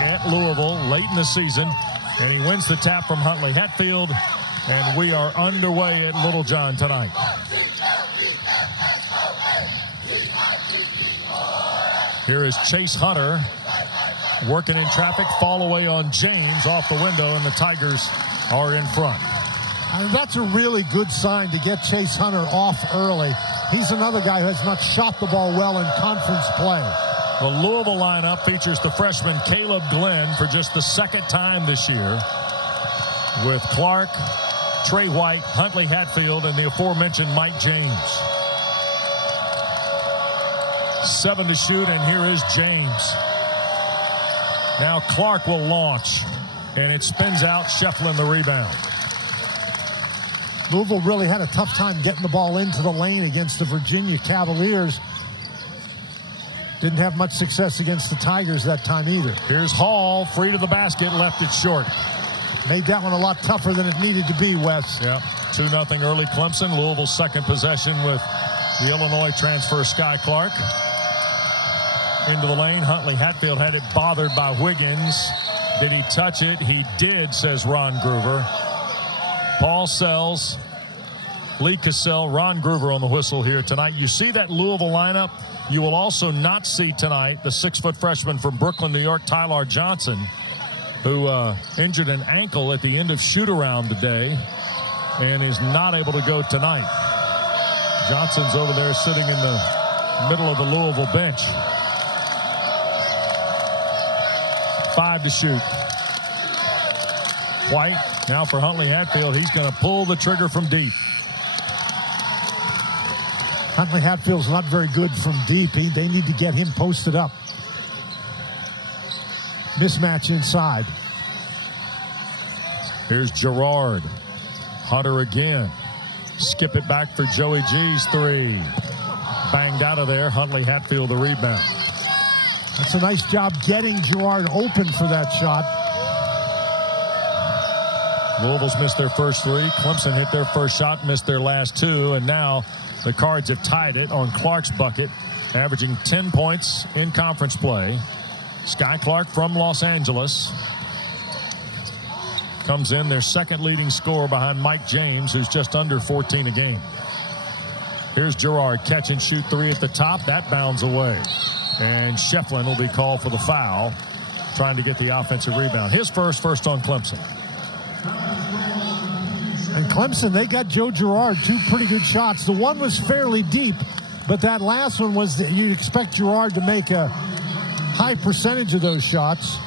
at Louisville late in the season, and he wins the tap from Huntley Hatfield, and we are underway at Littlejohn tonight. Here is Chase Hunter working in traffic, fall away on James off the window, and the Tigers are in front. That's a really good sign to get Chase Hunter off early. He's another guy who has not shot the ball well in conference play. The Louisville lineup features the freshman Caleb Glenn for just the second time this year, with Clark, Tre White, Huntley Hatfield, and the aforementioned Mike James. 7 to shoot, and here is James. Now Clark will launch, and it spins out. Shefflin the rebound. Louisville really had a tough time getting the ball into the lane against the Virginia Cavaliers. Didn't have much success against the Tigers that time either. Here's Hall, free to the basket, left it short. Made that one a lot tougher than it needed to be, Wes. Yep, 2-0 early Clemson. Louisville's second possession with the Illinois transfer Sky Clark. Into the lane, Huntley Hatfield had it bothered by Wiggins. Did he touch it? He did, says Ron Groover. Paul Sells, Lee Cassell, Ron Groover on the whistle here tonight. You see that Louisville lineup. You will also not see tonight the 6-foot freshman from Brooklyn, New York, Tyler Johnson, who injured an ankle at the end of shoot-around today and is not able to go tonight. Johnson's over there sitting in the middle of the Louisville bench. 5 to shoot. White now for Huntley Hatfield. He's going to pull the trigger from deep. Huntley Hatfield's not very good from deep. They need to get him posted up. Mismatch inside. Here's Girard. Hunter again. Skip it back for Joey G's three. Banged out of there. Huntley Hatfield the rebound. That's a nice job getting Girard open for that shot. Louisville's missed their first three. Clemson hit their first shot, missed their last two, and now the Cards have tied it on Clark's bucket, averaging 10 points in conference play. Sky Clark from Los Angeles comes in their second leading scorer behind Mike James, who's just under 14 a game. Here's Girard, catch and shoot three at the top. That bounds away. And Shefflin will be called for the foul, trying to get the offensive rebound. His first on Clemson. And Clemson, they got Joe Girard, two pretty good shots. The one was fairly deep, but that last one was that you'd expect Girard to make a high percentage of those shots.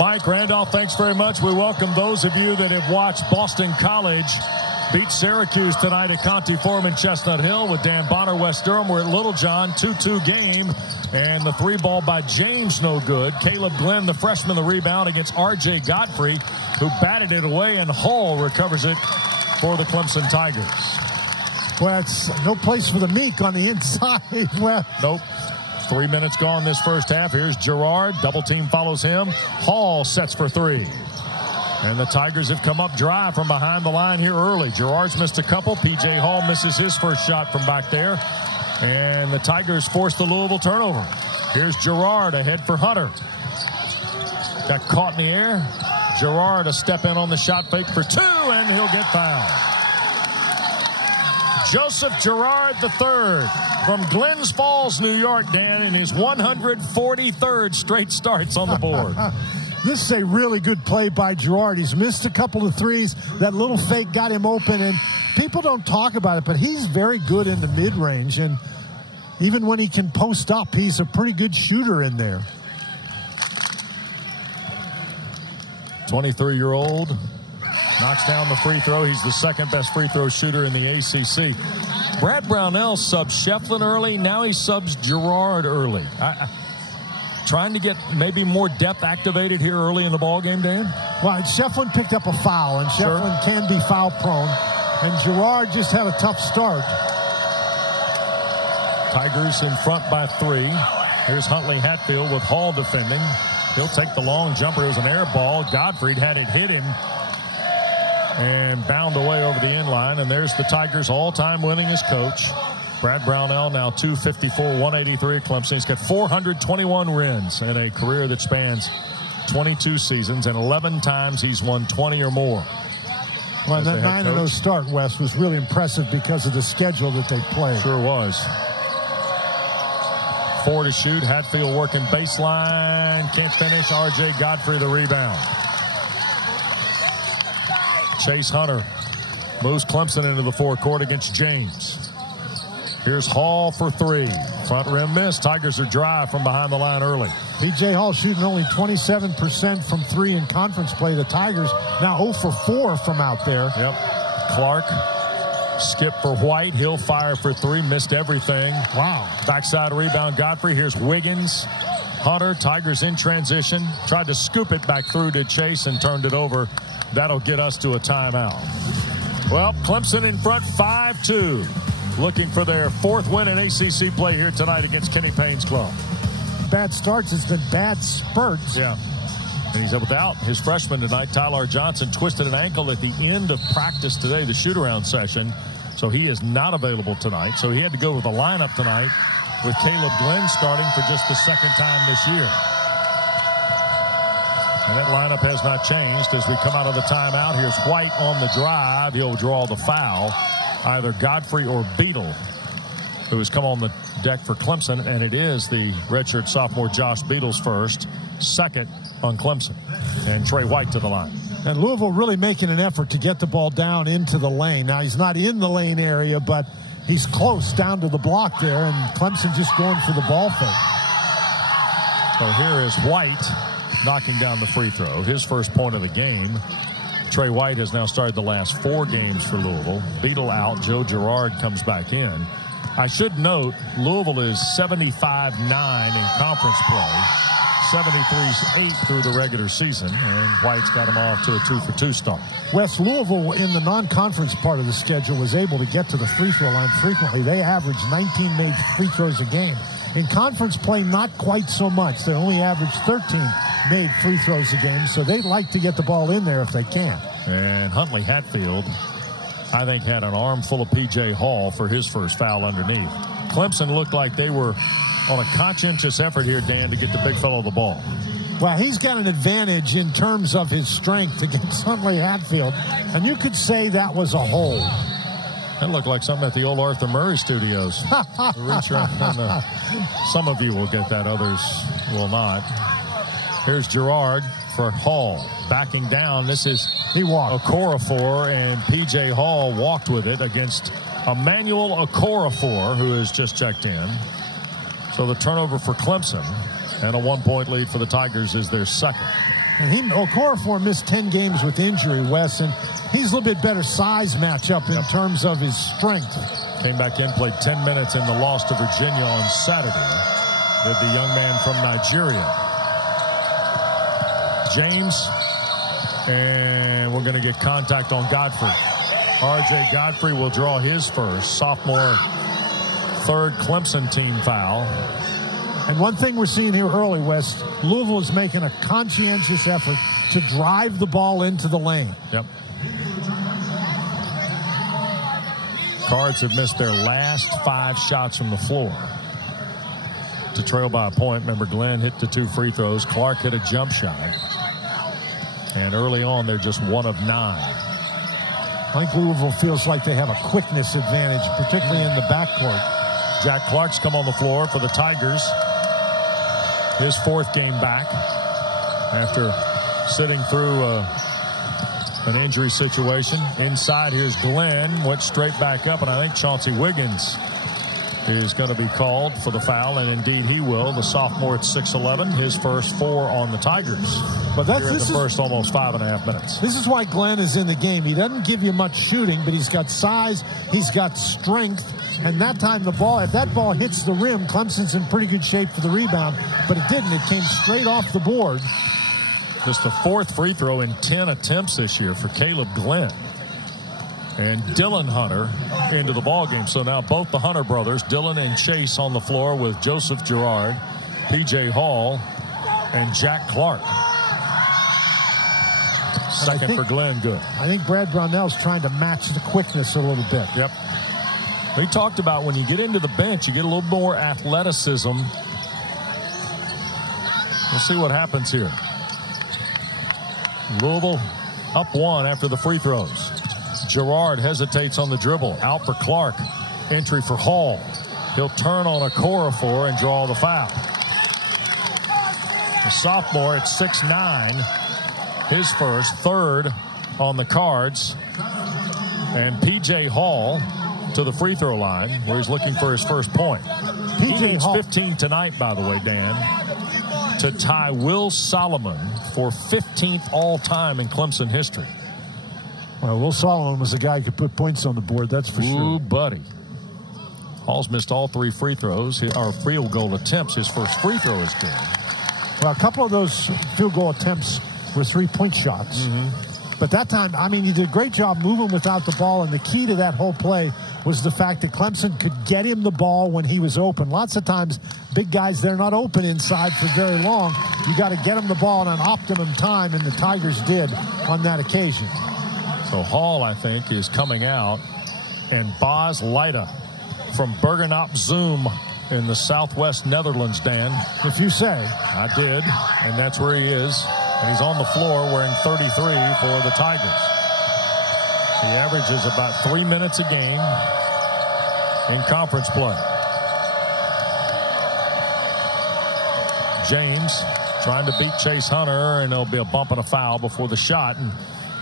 Mike Randolph, thanks very much. We welcome those of you that have watched Boston College beat Syracuse tonight at Conti Forum in Chestnut Hill with Dan Bonner, West Durham. We're at Littlejohn, 2-2 game, and the three ball by James no good. Caleb Glenn, the freshman, the rebound against R.J. Godfrey, who batted it away, and Hall recovers it for the Clemson Tigers. Well, it's no place for the meek on the inside. Well, nope. 3 minutes gone this first half. Here's Girard. Double team follows him. Hall sets for three. And the Tigers have come up dry from behind the line here early. Girard's missed a couple. P.J. Hall misses his first shot from back there. And the Tigers force the Louisville turnover. Here's Girard ahead for Hunter. Got caught in the air. Girard a step in on the shot fake for two, and he'll get fouled. Joseph Girard III from Glens Falls, New York, Dan, in his 143rd straight starts on the board. This is a really good play by Girard. He's missed a couple of threes. That little fake got him open, and people don't talk about it, but he's very good in the mid-range, and even when he can post up, he's a pretty good shooter in there. 23-year-old knocks down the free throw. He's the second best free throw shooter in the ACC. Brad Brownell subs Shefflin early. Now he subs Girard early. Trying to get maybe more depth activated here early in the ball game, Dan? Well, Shefflin picked up a foul, and Shefflin can be foul prone. And Girard just had a tough start. Tigers in front by three. Here's Huntley Hatfield with Hall defending. He'll take the long jumper. It was an air ball. Gottfried had it hit him and bound away over the end line. And there's the Tigers' all-time winningest coach, Brad Brownell, now 254, 183 at Clemson. He's got 421 wins in a career that spans 22 seasons, and 11 times he's won 20 or more. Well, that 9-0 start, Wes, was really impressive because of the schedule that they played. Sure was. 4 to shoot. Hatfield working baseline. Can't finish. R.J. Godfrey the rebound. Chase Hunter moves Clemson into the forecourt against James. Here's Hall for 3. Front rim miss. Tigers are dry from behind the line early. P.J. Hall shooting only 27% from 3 in conference play. The Tigers now 0 for 4 from out there. Yep. Clark, skip for White. He'll fire for 3. Missed everything. Wow. Backside rebound, Godfrey. Here's Wiggins. Hunter, Tigers in transition. Tried to scoop it back through to Chase and turned it over. That'll get us to a timeout. Well, Clemson in front 5-2. Looking for their 4th win in ACC play here tonight against Kenny Payne's club. Bad starts. It's been bad spurts. Yeah. And he's without his freshman tonight. Tyler Johnson twisted an ankle at the end of practice today, the shoot-around session. So he is not available tonight. So he had to go with the lineup tonight with Caleb Glenn starting for just the 2nd time this year. And that lineup has not changed as we come out of the timeout. Here's White on the drive. He'll draw the foul. Either Godfrey or Beadle, who has come on the deck for Clemson, and it is the redshirt sophomore Josh Beadle's first, 2nd on Clemson. And Tre White to the line. And Louisville really making an effort to get the ball down into the lane. Now, he's not in the lane area, but he's close down to the block there, and Clemson just going for the ball fake. So here is White knocking down the free throw. His first point of the game. Tre White has now started the last 4 games for Louisville. Beadle out. Joe Girard comes back in. I should note, Louisville is 75-9 in conference play. 73's 8 through the regular season, and White's got him off to a 2-for-2 start. West Louisville in the non-conference part of the schedule was able to get to the free throw line frequently. They averaged 19 made free throws a game. In conference play, not quite so much. They only averaged 13 made free throws a game, so they like to get the ball in there if they can. And Huntley Hatfield, I think, had an armful of P.J. Hall for his first foul underneath. Clemson looked like they were on a conscientious effort here, Dan, to get the big fellow the ball. Well, he's got an advantage in terms of his strength against Huntley Hatfield, and you could say that was a hold. That looked like something at the old Arthur Murray studios. Some of you will get that, others will not. Here's Girard for Hall. Backing down. This is Okorafor, and P.J. Hall walked with it against Emmanuel Okorafor, who has just checked in. So the turnover for Clemson, and a 1-point lead for the Tigers is their 2nd. And Okorafor missed 10 games with injury, Wes, and he's a little bit better size matchup in terms of his strength. Came back in, played 10 minutes in the loss to Virginia on Saturday with the young man from Nigeria. James, and we're going to get contact on Godfrey. R.J. Godfrey will draw his first sophomore 3rd Clemson team foul. And one thing we're seeing here early, Wes, Louisville is making a conscientious effort to drive the ball into the lane. Yep. Cards have missed their last 5 shots from the floor to trail by a point. Remember, Glenn hit the 2 free throws. Clark hit a jump shot. And early on, they're just 1 of 9. I think Louisville feels like they have a quickness advantage, particularly in the backcourt. Jack Clark's come on the floor for the Tigers. His 4th game back after sitting through an injury situation. Inside, here's Glenn. Went straight back up, and I think Chauncey Wiggins is going to be called for the foul, and indeed he will. The sophomore at 6'11", his first 4 on the Tigers. But that's the first almost 5.5 minutes. This is why Glenn is in the game. He doesn't give you much shooting, but he's got size, he's got strength, and that time if that ball hits the rim, Clemson's in pretty good shape for the rebound, but it didn't. It came straight off the board. Just the 4th free throw in 10 attempts this year for Caleb Glenn. And Dylan Hunter into the ballgame. So now both the Hunter brothers, Dylan and Chase, on the floor with Joseph Girard, P.J. Hall, and Jack Clark. Second for Glenn, good. I think Brad Brownell's trying to match the quickness a little bit. Yep. We talked about when you get into the bench, you get a little more athleticism. We'll see what happens here. Louisville up 1 after the free throws. Gerard hesitates on the dribble. Out for Clark. Entry for Hall. He'll turn on a Corafor and draw the foul. The sophomore at 6'9", his first, third on the Cards. And P.J. Hall to the free throw line where he's looking for his first point. He needs 15 tonight, by the way, Dan, to tie Will Solomon for 15th all-time in Clemson history. Well, Will Solomon was a guy who could put points on the board, that's for sure. Ooh, buddy. Hall's missed all 3 free throws, or field goal attempts. His first free throw is good. Well, a couple of those field goal attempts were 3-point shots. But that time, I mean, he did a great job moving without the ball, and the key to that whole play was the fact that Clemson could get him the ball when he was open. Lots of times, big guys, they're not open inside for very long. You got to get them the ball in an optimum time, and the Tigers did on that occasion. So Hall, I think, is coming out, and Bas Leida from Bergen op Zoom in the southwest Netherlands, Dan. If you say. I did, and that's where he is. And he's on the floor wearing 33 for the Tigers. He averages about 3 minutes a game in conference play. James trying to beat Chase Hunter, and there'll be a bump and a foul before the shot. And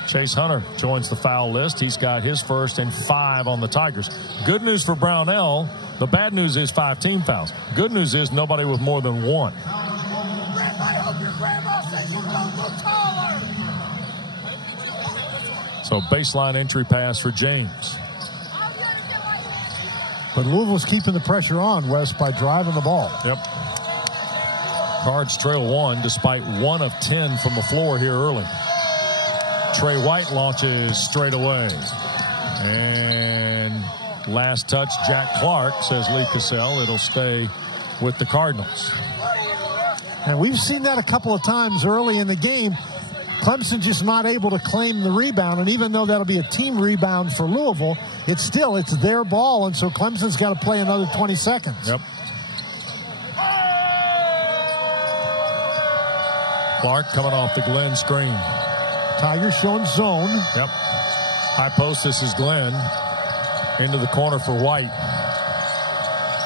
Chase Hunter joins the foul list. He's got his first and 5 on the Tigers. Good news for Brownell. The bad news is 5 team fouls. Good news is nobody with more than 1. So baseline entry pass for James. But Louisville's keeping the pressure on, Wes, by driving the ball. Yep. Cards trail 1 despite 1 of 10 from the floor here early. Tre White launches straight away. And last touch, Jack Clark, says Lee Cassell. It'll stay with the Cardinals. And we've seen that a couple of times early in the game. Clemson just not able to claim the rebound, and even though that'll be a team rebound for Louisville, it's their ball, and so Clemson's got to play another 20 seconds. Yep. Clark coming off the Glenn screen. Tigers showing zone. Yep. High post, this is Glenn. Into the corner for White.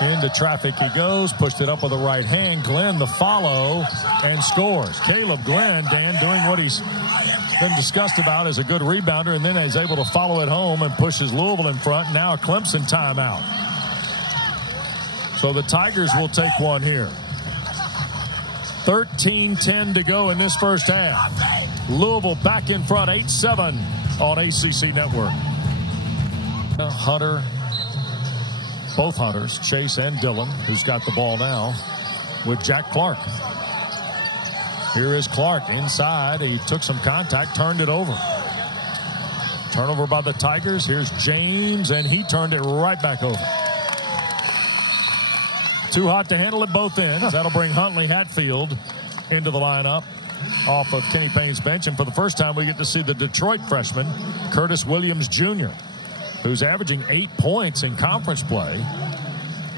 Into traffic he goes, pushed it up with the right hand. Glenn the follow and scores. Caleb Glenn, Dan, doing what he's been discussed about as a good rebounder, and then he's able to follow it home and pushes Louisville in front. Now a Clemson timeout. So the Tigers will take one here. 13:10 to go in this first half. Louisville back in front, 8-7 on ACC Network. Hunter. Both Hunters, Chase and Dillon, who's got the ball now, with Jack Clark. Here is Clark inside. He took some contact, turned it over. Turnover by the Tigers. Here's James, and he turned it right back over. Too hot to handle at both ends. That'll bring Huntley Hatfield into the lineup off of Kenny Payne's bench. And for the first time, we get to see the Detroit freshman, Curtis Williams Jr., who's averaging 8 points in conference play.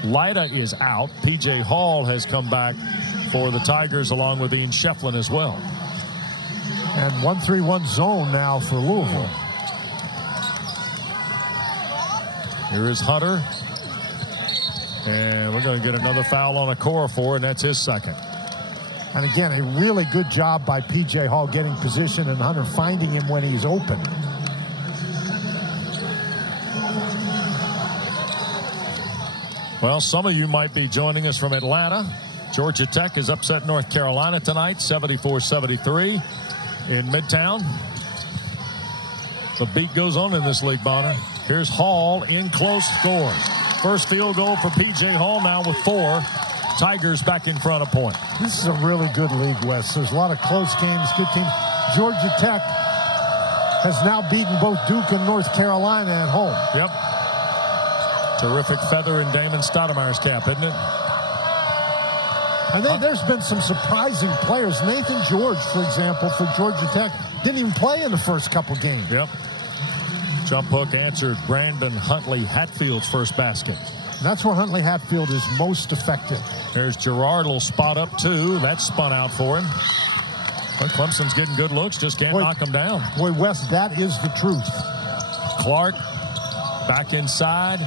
Leida is out. P.J. Hall has come back for the Tigers along with Ian Shefflin as well. And 1-3-1 zone now for Louisville. Here is Hunter. And we're going to get another foul on Okorafor, and that's his second. And again, a really good job by P.J. Hall getting position and Hunter finding him when he's open. Well, some of you might be joining us from Atlanta. Georgia Tech has upset North Carolina tonight, 74-73 in Midtown. The beat goes on in this league, Bonner. Here's Hall in close, scores. First field goal for P.J. Hall now with 4. Tigers back in front of point. This is a really good league, Wes. There's a lot of close games, good teams. Georgia Tech has now beaten both Duke and North Carolina at home. Yep. Terrific feather in Damon Stoudemire's cap, isn't it? And then there's been some surprising players. Nathan George, for example, for Georgia Tech, didn't even play in the first couple games. Yep. Jump hook answered Brandon Huntley Hatfield's first basket. And that's where Huntley Hatfield is most effective. There's Gerard, will spot up two. That's spun out for him. But Clemson's getting good looks, just can't knock him down. Boy, Wes, that is the truth. Clark back inside.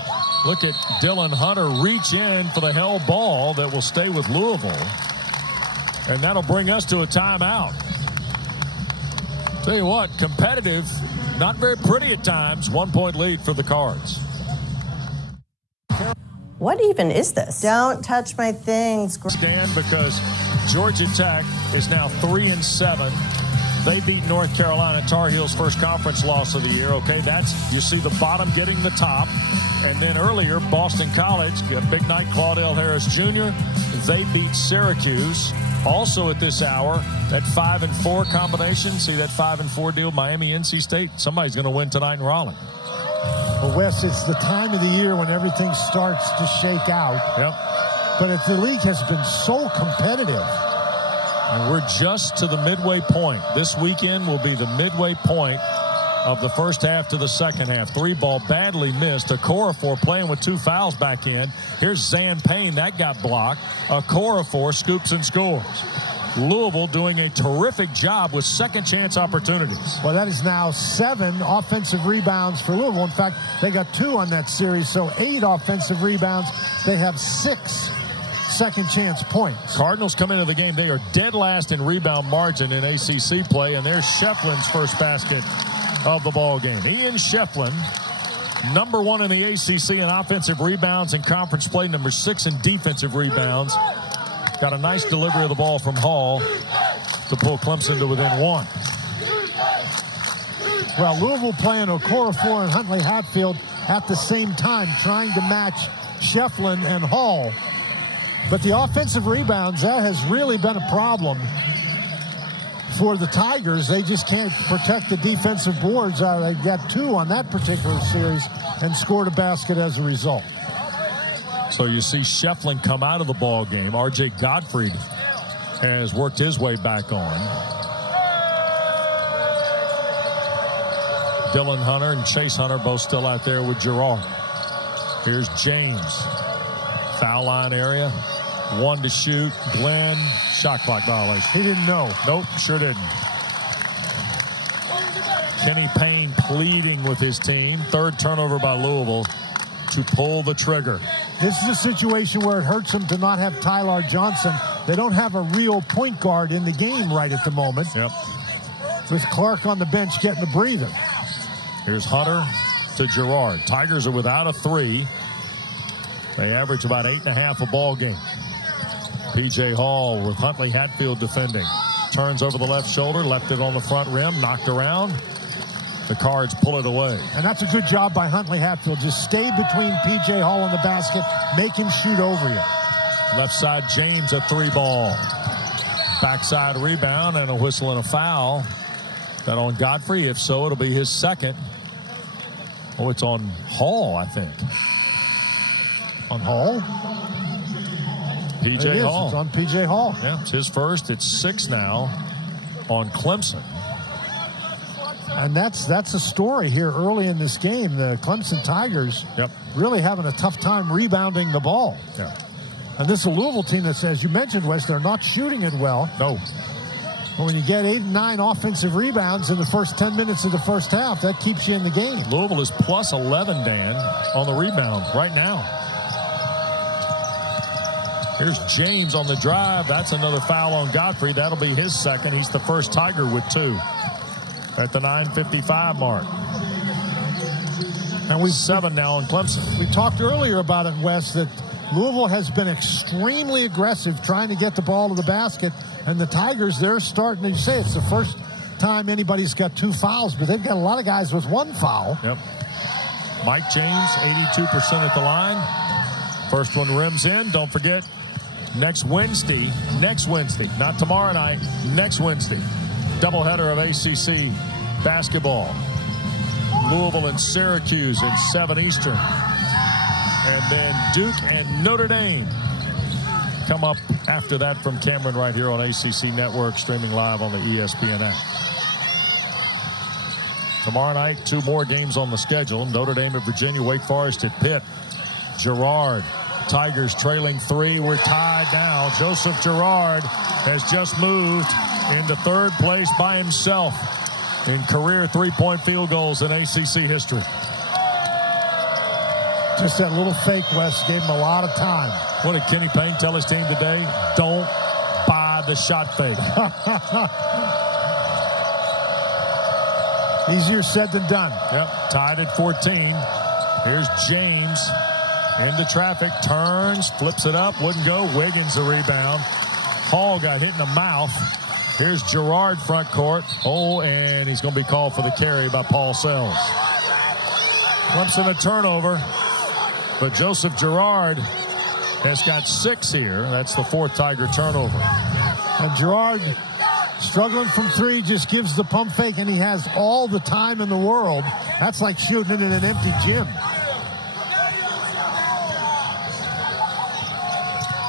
Look at Dylan Hunter reach in for the held ball that will stay with Louisville. And that'll bring us to a timeout. Tell you what, competitive, not very pretty at times. 1 point lead for the Cards. What even is this? Don't touch my things. Stand because Georgia Tech is now 3-7. They beat North Carolina Tar Heels' first conference loss of the year. Okay, that's, you see the bottom getting the top. And then earlier, Boston College, a big night, Claudell Harris Jr., they beat Syracuse. Also at this hour, that 5-4 combination. See that 5-4 deal, Miami, NC State? Somebody's going to win tonight in Raleigh. Well, Wes, it's the time of the year when everything starts to shake out. Yep. But the league has been so competitive. And we're just to the midway point. This weekend will be the midway point of the first half to the second half. 3-ball badly missed. Okorafor playing with 2 fouls back in. Here's Zan Payne. That got blocked. Okorafor scoops and scores. Louisville doing a terrific job with second chance opportunities. Well, that is now 7 offensive rebounds for Louisville. In fact, they got 2 on that series, so 8 offensive rebounds. They have 6 second chance points. Cardinals come into the game. They are dead last in rebound margin in ACC play, and there's Shefflin's first basket of the ball game. Ian Shefflin, number 1 in the ACC in offensive rebounds and conference play, number 6 in defensive rebounds. Got a nice delivery of the ball from Hall to pull Clemson to within 1. Well, Louisville playing Okorafor and Huntley Hatfield at the same time, trying to match Shefflin and Hall. But the offensive rebounds, that has really been a problem for the Tigers. They just can't protect the defensive boards. They got 2 on that particular series and scored a basket as a result. So you see Shefflin come out of the ball game. R.J. Gottfried has worked his way back on. Dylan Hunter and Chase Hunter both still out there with Gerard. Here's James. Foul line area. 1 to shoot. Glenn. Shot clock violation. He didn't know. Nope, sure didn't. Kenny Payne pleading with his team. 3rd turnover by Louisville to pull the trigger. This is a situation where it hurts them to not have Tyler Johnson. They don't have a real point guard in the game right at the moment. Yep. With Clark on the bench getting a breather. Here's Hunter to Gerard. Tigers are without a 3. They average about 8.5 a ball game. P.J. Hall with Huntley Hatfield defending. Turns over the left shoulder, left it on the front rim, knocked around. The Cards pull it away. And that's a good job by Huntley Hatfield. Just stay between P.J. Hall and the basket. Make him shoot over you. Left side, James, a 3-ball. Backside rebound and a whistle and a foul. That on Godfrey. If so, it'll be his second. Oh, it's on Hall, I think. On Hall? P.J. Hall. It's on P.J. Hall. Yeah, it's his first. It's 6 now on Clemson. And that's a story here early in this game. The Clemson Tigers really having a tough time rebounding the ball. Yeah. And this is a Louisville team that, as you mentioned, Wes, they're not shooting it well. No. But when you get 8 and 9 offensive rebounds in the first 10 minutes of the first half, that keeps you in the game. Louisville is plus 11, Dan, on the rebound right now. Here's James on the drive. That's another foul on Godfrey. That'll be his second. He's the first Tiger with 2 at the 9:55 mark. And we've 7 now on Clemson. We talked earlier about it, Wes, that Louisville has been extremely aggressive trying to get the ball to the basket. And the Tigers, they're starting to say it's the first time anybody's got 2 fouls, but they've got a lot of guys with 1 foul. Yep. Mike James, 82% at the line. First one rims in. Don't forget, next Wednesday, not tomorrow night, next Wednesday, doubleheader of ACC basketball. Louisville and Syracuse at 7 Eastern. And then Duke and Notre Dame come up after that from Cameron right here on ACC Network, streaming live on the ESPN app. Tomorrow night, 2 more games on the schedule. Notre Dame at Virginia, Wake Forest at Pitt. Girard, Tigers trailing 3. We're tied now. Joseph Girard has just moved into 3rd place by himself in career 3-point field goals in ACC history. Just that little fake, Wes, gave him a lot of time. What did Kenny Payne tell his team today? Don't buy the shot fake. Easier said than done. Yep, tied at 14. Here's James into traffic, turns, flips it up, wouldn't go. Wiggins the rebound. Hall got hit in the mouth. Here's Girard front court. Oh, and he's going to be called for the carry by Paul Sells. Clemson a turnover, but Joseph Girard has got 6 here. That's the 4th Tiger turnover. And Girard, struggling from 3, just gives the pump fake, and he has all the time in the world. That's like shooting it in an empty gym.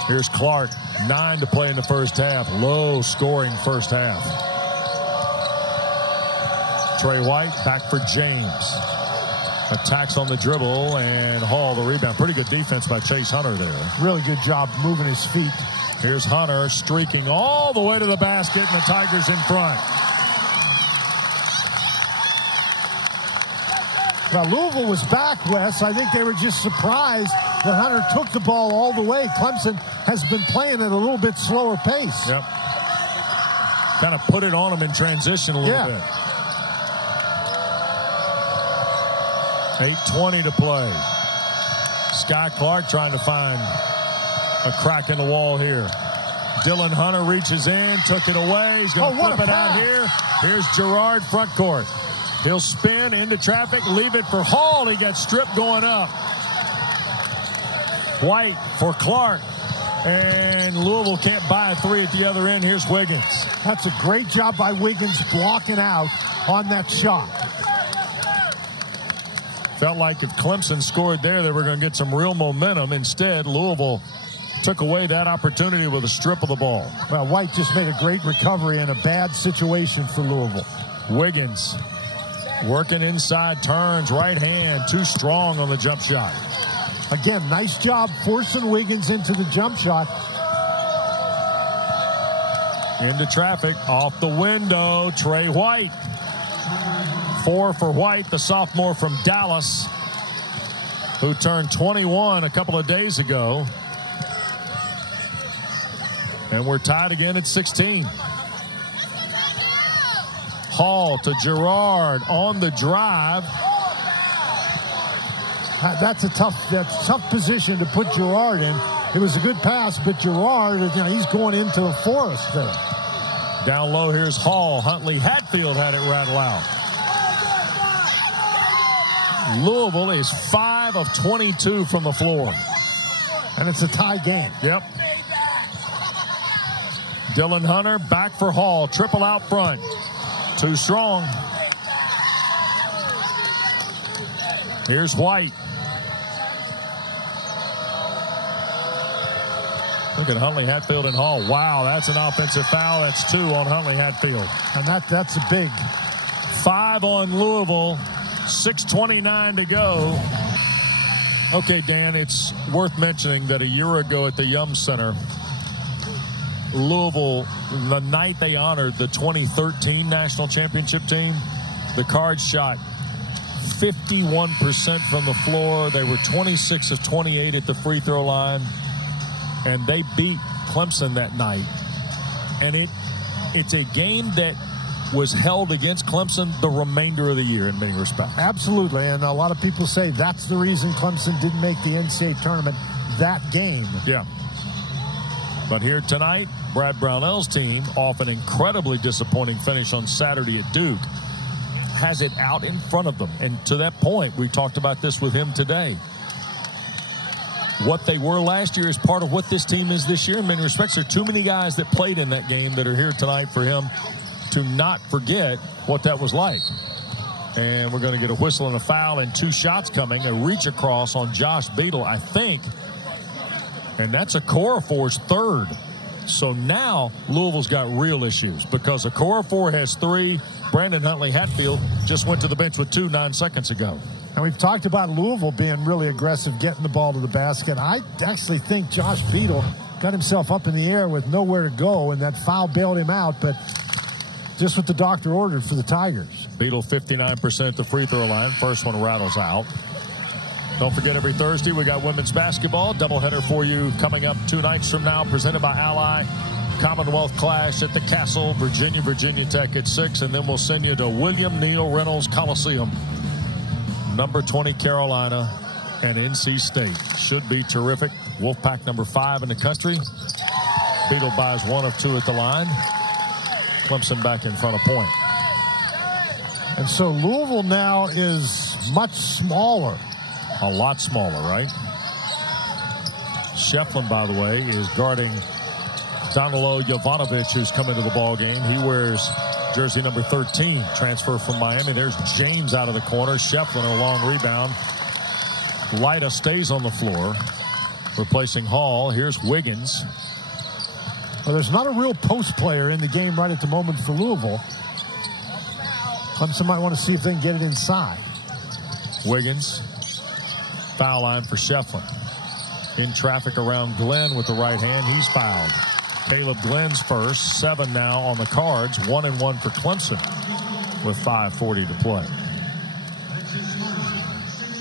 Here's Clark, 9 to play in the first half. Low scoring first half. Tre White back for James. Attacks on the dribble, and Hall the rebound. Pretty good defense by Chase Hunter there. Really good job moving his feet. Here's Hunter streaking all the way to the basket, and the Tigers in front. Now, Louisville was back, Wes. I think they were just surprised that Hunter took the ball all the way. Clemson has been playing at a little bit slower pace. Yep. Kind of put it on them in transition a little bit. 8:20 to play. Sky Clark trying to find a crack in the wall here. Dylan Hunter reaches in, took it away. He's going to flip it out here. Here's Girard front court. He'll spin into traffic, leave it for Hall. He got stripped going up. White for Clark. And Louisville can't buy a 3 at the other end. Here's Wiggins. That's a great job by Wiggins blocking out on that shot. Felt like if Clemson scored there, they were going to get some real momentum. Instead, Louisville took away that opportunity with a strip of the ball. Well, White just made a great recovery in a bad situation for Louisville. Wiggins working inside, turns, right hand, too strong on the jump shot. Again, nice job forcing Wiggins into the jump shot. Into traffic, off the window, Tre White. 4 for White, the sophomore from Dallas, who turned 21 a couple of days ago. And we're tied again at 16. Hall to Girard on the drive. That's a tough position to put Girard in. It was a good pass, but Girard, he's going into the forest there. Down low, here's Hall. Huntley Hatfield had it rattle out. Louisville is 5 of 22 from the floor. And it's a tie game. Yep. Dylan Hunter back for Hall. Triple out front. Too strong. Here's White. Look at Huntley Hatfield and Hall. Wow, that's an offensive foul. That's 2 on Huntley Hatfield. And that's a big. 5 on Louisville. 6:29 to go. Okay, Dan, it's worth mentioning that a year ago at the Yum Center, Louisville, the night they honored the 2013 national championship team, the Cards shot 51% from the floor. They were 26 of 28 at the free throw line, and they beat Clemson that night. And it's a game that was held against Clemson the remainder of the year in many respects. Absolutely, and a lot of people say that's the reason Clemson didn't make the NCAA tournament that game. Yeah. But here tonight, Brad Brownell's team, off an incredibly disappointing finish on Saturday at Duke, has it out in front of them. And to that point, we talked about this with him today. What they were last year is part of what this team is this year in many respects. There are too many guys that played in that game that are here tonight for him to not forget what that was like. And we're going to get a whistle and a foul and 2 shots coming. A reach across on Josh Beadle. I think And that's Okorafor's third. So now Louisville's got real issues because Okorafor has 3. Brandon Huntley Hatfield just went to the bench with 2 9 seconds ago. And we've talked about Louisville being really aggressive, getting the ball to the basket. I actually think Josh Beadle got himself up in the air with nowhere to go, and that foul bailed him out, but just what the doctor ordered for the Tigers. Beadle 59% at the free throw line. First one rattles out. Don't forget, every Thursday we got women's basketball. Doubleheader for you coming up 2 nights from now, presented by Ally. Commonwealth Clash at the Castle, Virginia Tech at 6, and then we'll send you to William Neal Reynolds Coliseum. Number 20 Carolina and NC State. Should be terrific. Wolfpack number 5 in the country. Beadle buys 1 of 2 at the line. Clemson back in front of point. And so Louisville now is much smaller. A lot smaller, right? Shefflin, by the way, is guarding Danilo Jovanovic, who's come into the ball game. He wears jersey number 13, transfer from Miami. There's James out of the corner. Shefflin, a long rebound. Lida stays on the floor, replacing Hall. Here's Wiggins. Well, there's not a real post player in the game right at the moment for Louisville. Clemson might want to see if they can get it inside. Wiggins. Foul line for Shefflin. In traffic around Glenn with the right hand. He's fouled. Caleb Glenn's first. 7 now on the cards. 1-1 for Clemson with 5:40 to play.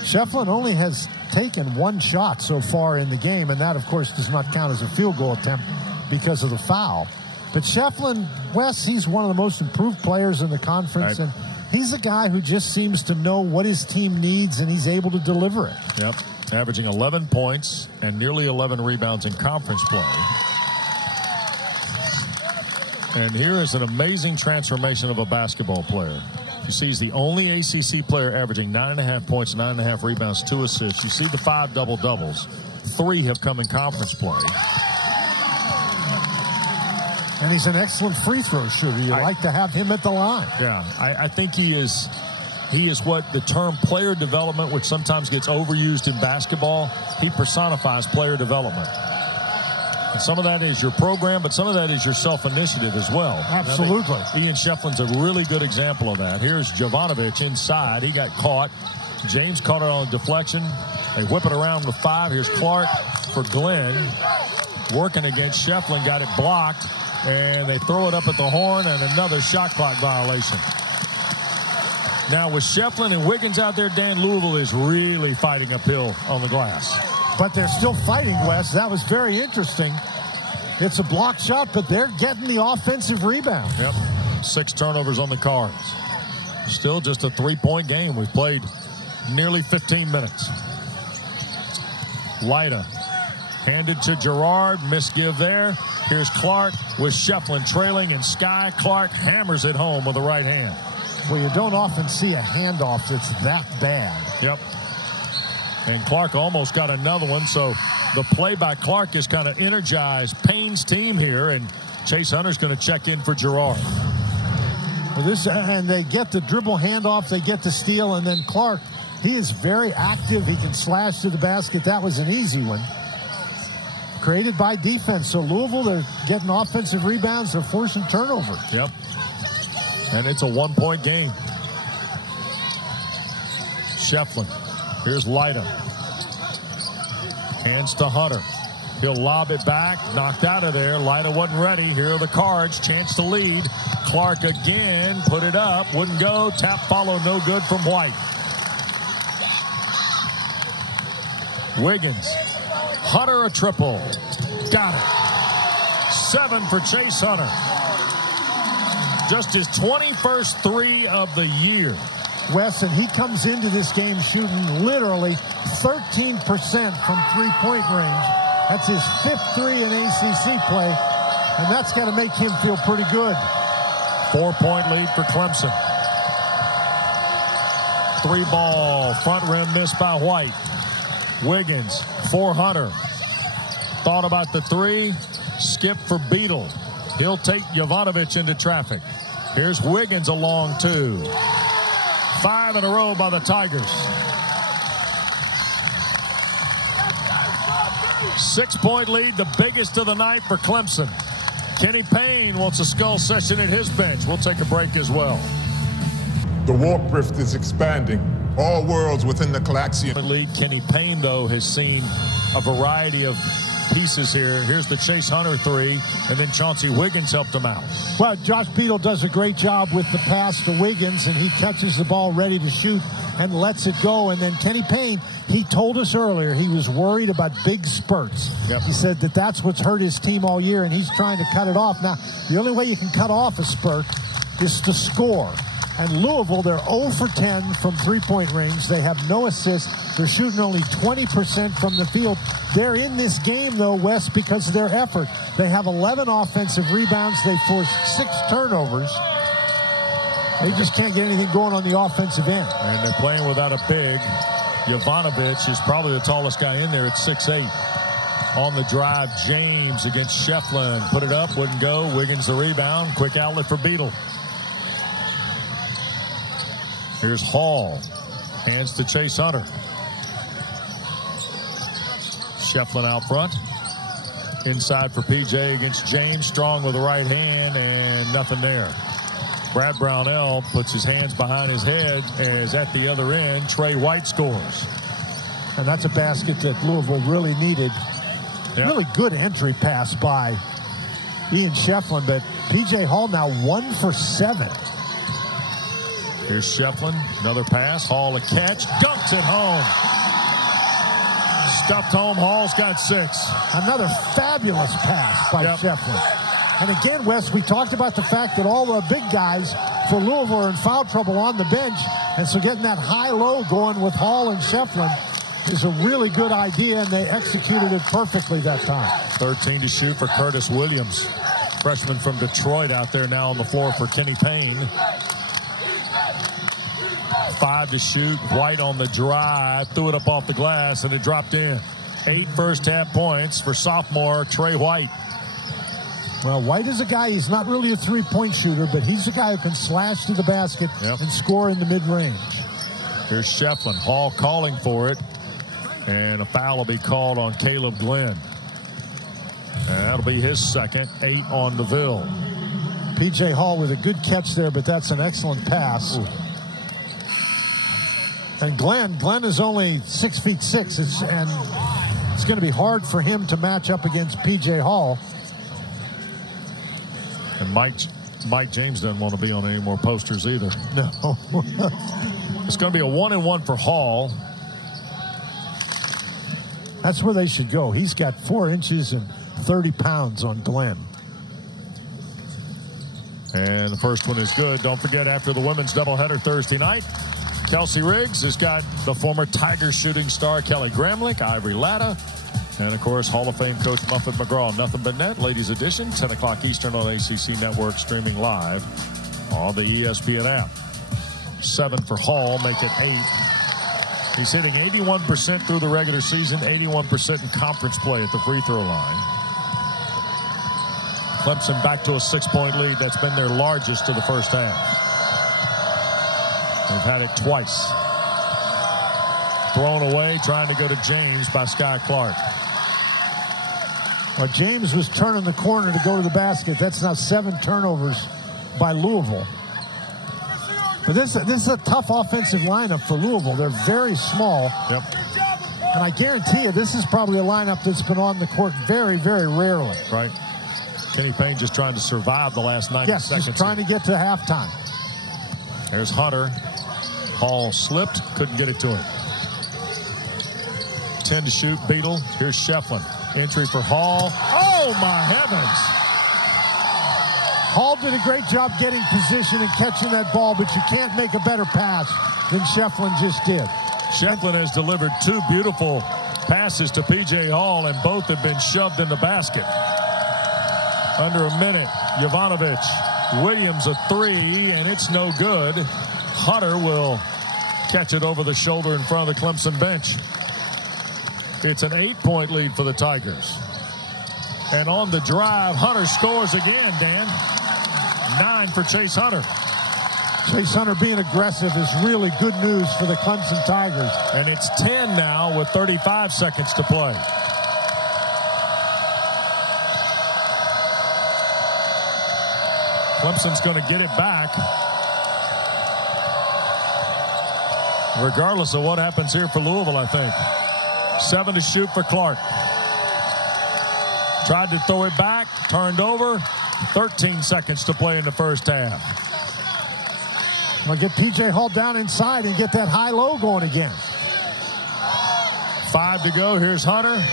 Shefflin only has taken 1 shot so far in the game, and that, of course, does not count as a field goal attempt because of the foul. But Shefflin, Wes, he's one of the most improved players in the conference, and he's a guy who just seems to know what his team needs, and he's able to deliver it. Yep, averaging 11 points and nearly 11 rebounds in conference play. And here is an amazing transformation of a basketball player. You see he's the only ACC player averaging 9.5 points, 9.5 rebounds, 2 assists. You see the 5 double-doubles. 3 have come in conference play. And he's an excellent free throw shooter. You like to have him at the line. Yeah, I think he is what the term player development, which sometimes gets overused in basketball, he personifies player development. And some of that is your program, but some of that is your self-initiative as well. Absolutely. Ian Shefflin's a really good example of that. Here's Jovanovic inside. He got caught. James caught it on a deflection. They whip it around with 5. Here's Clark for Glenn. Working against Shefflin, got it blocked. And they throw it up at the horn, and another shot clock violation. Now with Shefflin and Wiggins out there, Dan, Louisville is really fighting uphill on the glass. But they're still fighting, Wes. That was very interesting. It's a block shot, but they're getting the offensive rebound. Yep, 6 turnovers on the cards. Still just a 3-point game. We've played nearly 15 minutes. Lida handed to Gerard, misgive there. Here's Clark with Shefflin trailing, and Sky Clark hammers it home with the right hand. Well, you don't often see a handoff that's that bad. Yep. And Clark almost got another one, so the play by Clark has kind of energized Payne's team here, and Chase Hunter's going to check in for Gerard. Well, and they get the dribble handoff, they get the steal, and then Clark, he is very active. He can slash to the basket. That was an easy one. Created by defense. So Louisville, they're getting offensive rebounds. They're forcing turnovers. Yep. And it's a 1-point game. Shefflin. Here's Lida. Hands to Hunter. He'll lob it back. Knocked out of there. Lida wasn't ready. Here are the cards. Chance to lead. Clark again. Put it up. Wouldn't go. Tap follow. No good from White. Wiggins. Hunter a triple. Got it. 7 for Chase Hunter. Just his 21st 3 of the year. Wes, and he comes into this game shooting literally 13% from three-point range. That's his 5th 3 in ACC play, and that's got to make him feel pretty good. 4-point lead for Clemson. 3-ball, front rim missed by White. Wiggins for Hunter. Thought about the 3. Skip for Beadle. He'll take Jovanovic into traffic. Here's Wiggins a long 2. 5 in a row by the Tigers. 6-point lead, the biggest of the night for Clemson. Kenny Payne wants a skull session at his bench. We'll take a break as well. The warp rift is expanding. All worlds within the Galaxian. Lead Kenny Payne, though, has seen a variety of pieces here. Here's the Chase Hunter three, and then Chauncey Wiggins helped him out. Well, Josh Beadle does a great job with the pass to Wiggins, and he catches the ball ready to shoot and lets it go. And then Kenny Payne, he told us earlier he was worried about big spurts. Yep. He said that's what's hurt his team all year, and he's trying to cut it off. Now, the only way you can cut off a spurt is to score. And Louisville, they're 0 for 10 from three-point range. They have no assists. They're shooting only 20% from the field. They're in this game, though, Wes, because of their effort. They have 11 offensive rebounds. They forced 6 turnovers. They just can't get anything going on the offensive end. And they're playing without a big. Jovanovic is probably the tallest guy in there at 6'8". On the drive, James against Shefflin. Put it up, wouldn't go. Wiggins the rebound. Quick outlet for Beadle. Here's Hall. Hands to Chase Hunter. Shefflin out front. Inside for PJ against James. Strong with the right hand, and nothing there. Brad Brownell puts his hands behind his head as at the other end, Tre White scores. And that's a basket that Louisville really needed. Yep. Really good entry pass by Ian Shefflin, but PJ Hall now 1 for 7. Here's Shefflin, another pass. Hall a catch, dunks it home. Stuffed home, Hall's got 6. Another fabulous pass by Shefflin. And again, Wes, we talked about the fact that all the big guys for Louisville are in foul trouble on the bench. And so getting that high-low going with Hall and Shefflin is a really good idea, and they executed it perfectly that time. 13 to shoot for Curtis Williams. Freshman from Detroit out there now on the floor for Kenny Payne. 5 to shoot. White on the drive. Threw it up off the glass, and it dropped in. 8 first-half points for sophomore Tre White. Well, White is a guy, he's not really a three-point shooter, but he's a guy who can slash to the basket and score in the mid-range. Here's Shefflin. Hall calling for it. And a foul will be called on Caleb Glenn. And that'll be his second. 8 on DeVille. P.J. Hall with a good catch there, but that's an excellent pass. Ooh. And Glenn is only 6'6", and it's going to be hard for him to match up against P.J. Hall. And Mike James doesn't want to be on any more posters either. No. It's going to be a 1-and-1 for Hall. That's where they should go. He's got 4 inches and 30 pounds on Glenn. And the first one is good. Don't forget, after the women's doubleheader Thursday night, Kelsey Riggs has got the former Tigers shooting star Kelly Gramlich, Ivory Latta, and, of course, Hall of Fame coach Muffet McGraw. Nothing but net, ladies edition, 10 o'clock Eastern on ACC Network, streaming live on the ESPN app. 7 for Hall, make it 8. He's hitting 81% through the regular season, 81% in conference play at the free throw line. Clemson back to a 6-point lead. That's been their largest of the first half. They've had it twice. Thrown away, trying to go to James by Sky Clark. Well, James was turning the corner to go to the basket. That's now 7 turnovers by Louisville. But this is a tough offensive lineup for Louisville. They're very small. Yep. And I guarantee you, this is probably a lineup that's been on the court very, very rarely. Right. Kenny Payne just trying to survive the last 90 seconds. Yes, just trying to get to halftime. There's Hunter. Hall slipped, couldn't get it to him. 10 to shoot, Beadle. Here's Shefflin. Entry for Hall. Oh, my heavens. Hall did a great job getting position and catching that ball, but you can't make a better pass than Shefflin just did. Shefflin has delivered 2 beautiful passes to P.J. Hall, and both have been shoved in the basket. Under a minute, Jovanovic. Williams a 3, and it's no good. Hunter will catch it over the shoulder in front of the Clemson bench. It's an 8-point lead for the Tigers. And on the drive, Hunter scores again, Dan. 9 for Chase Hunter. Chase Hunter being aggressive is really good news for the Clemson Tigers. And it's 10 now with 35 seconds to play. Clemson's going to get it back. Regardless of what happens here for Louisville, I think. 7 to shoot for Clark. Tried to throw it back, turned over. 13 seconds to play in the first half. We'll get P.J. Hall down inside and get that high-low going again. 5 to go. Here's Hunter.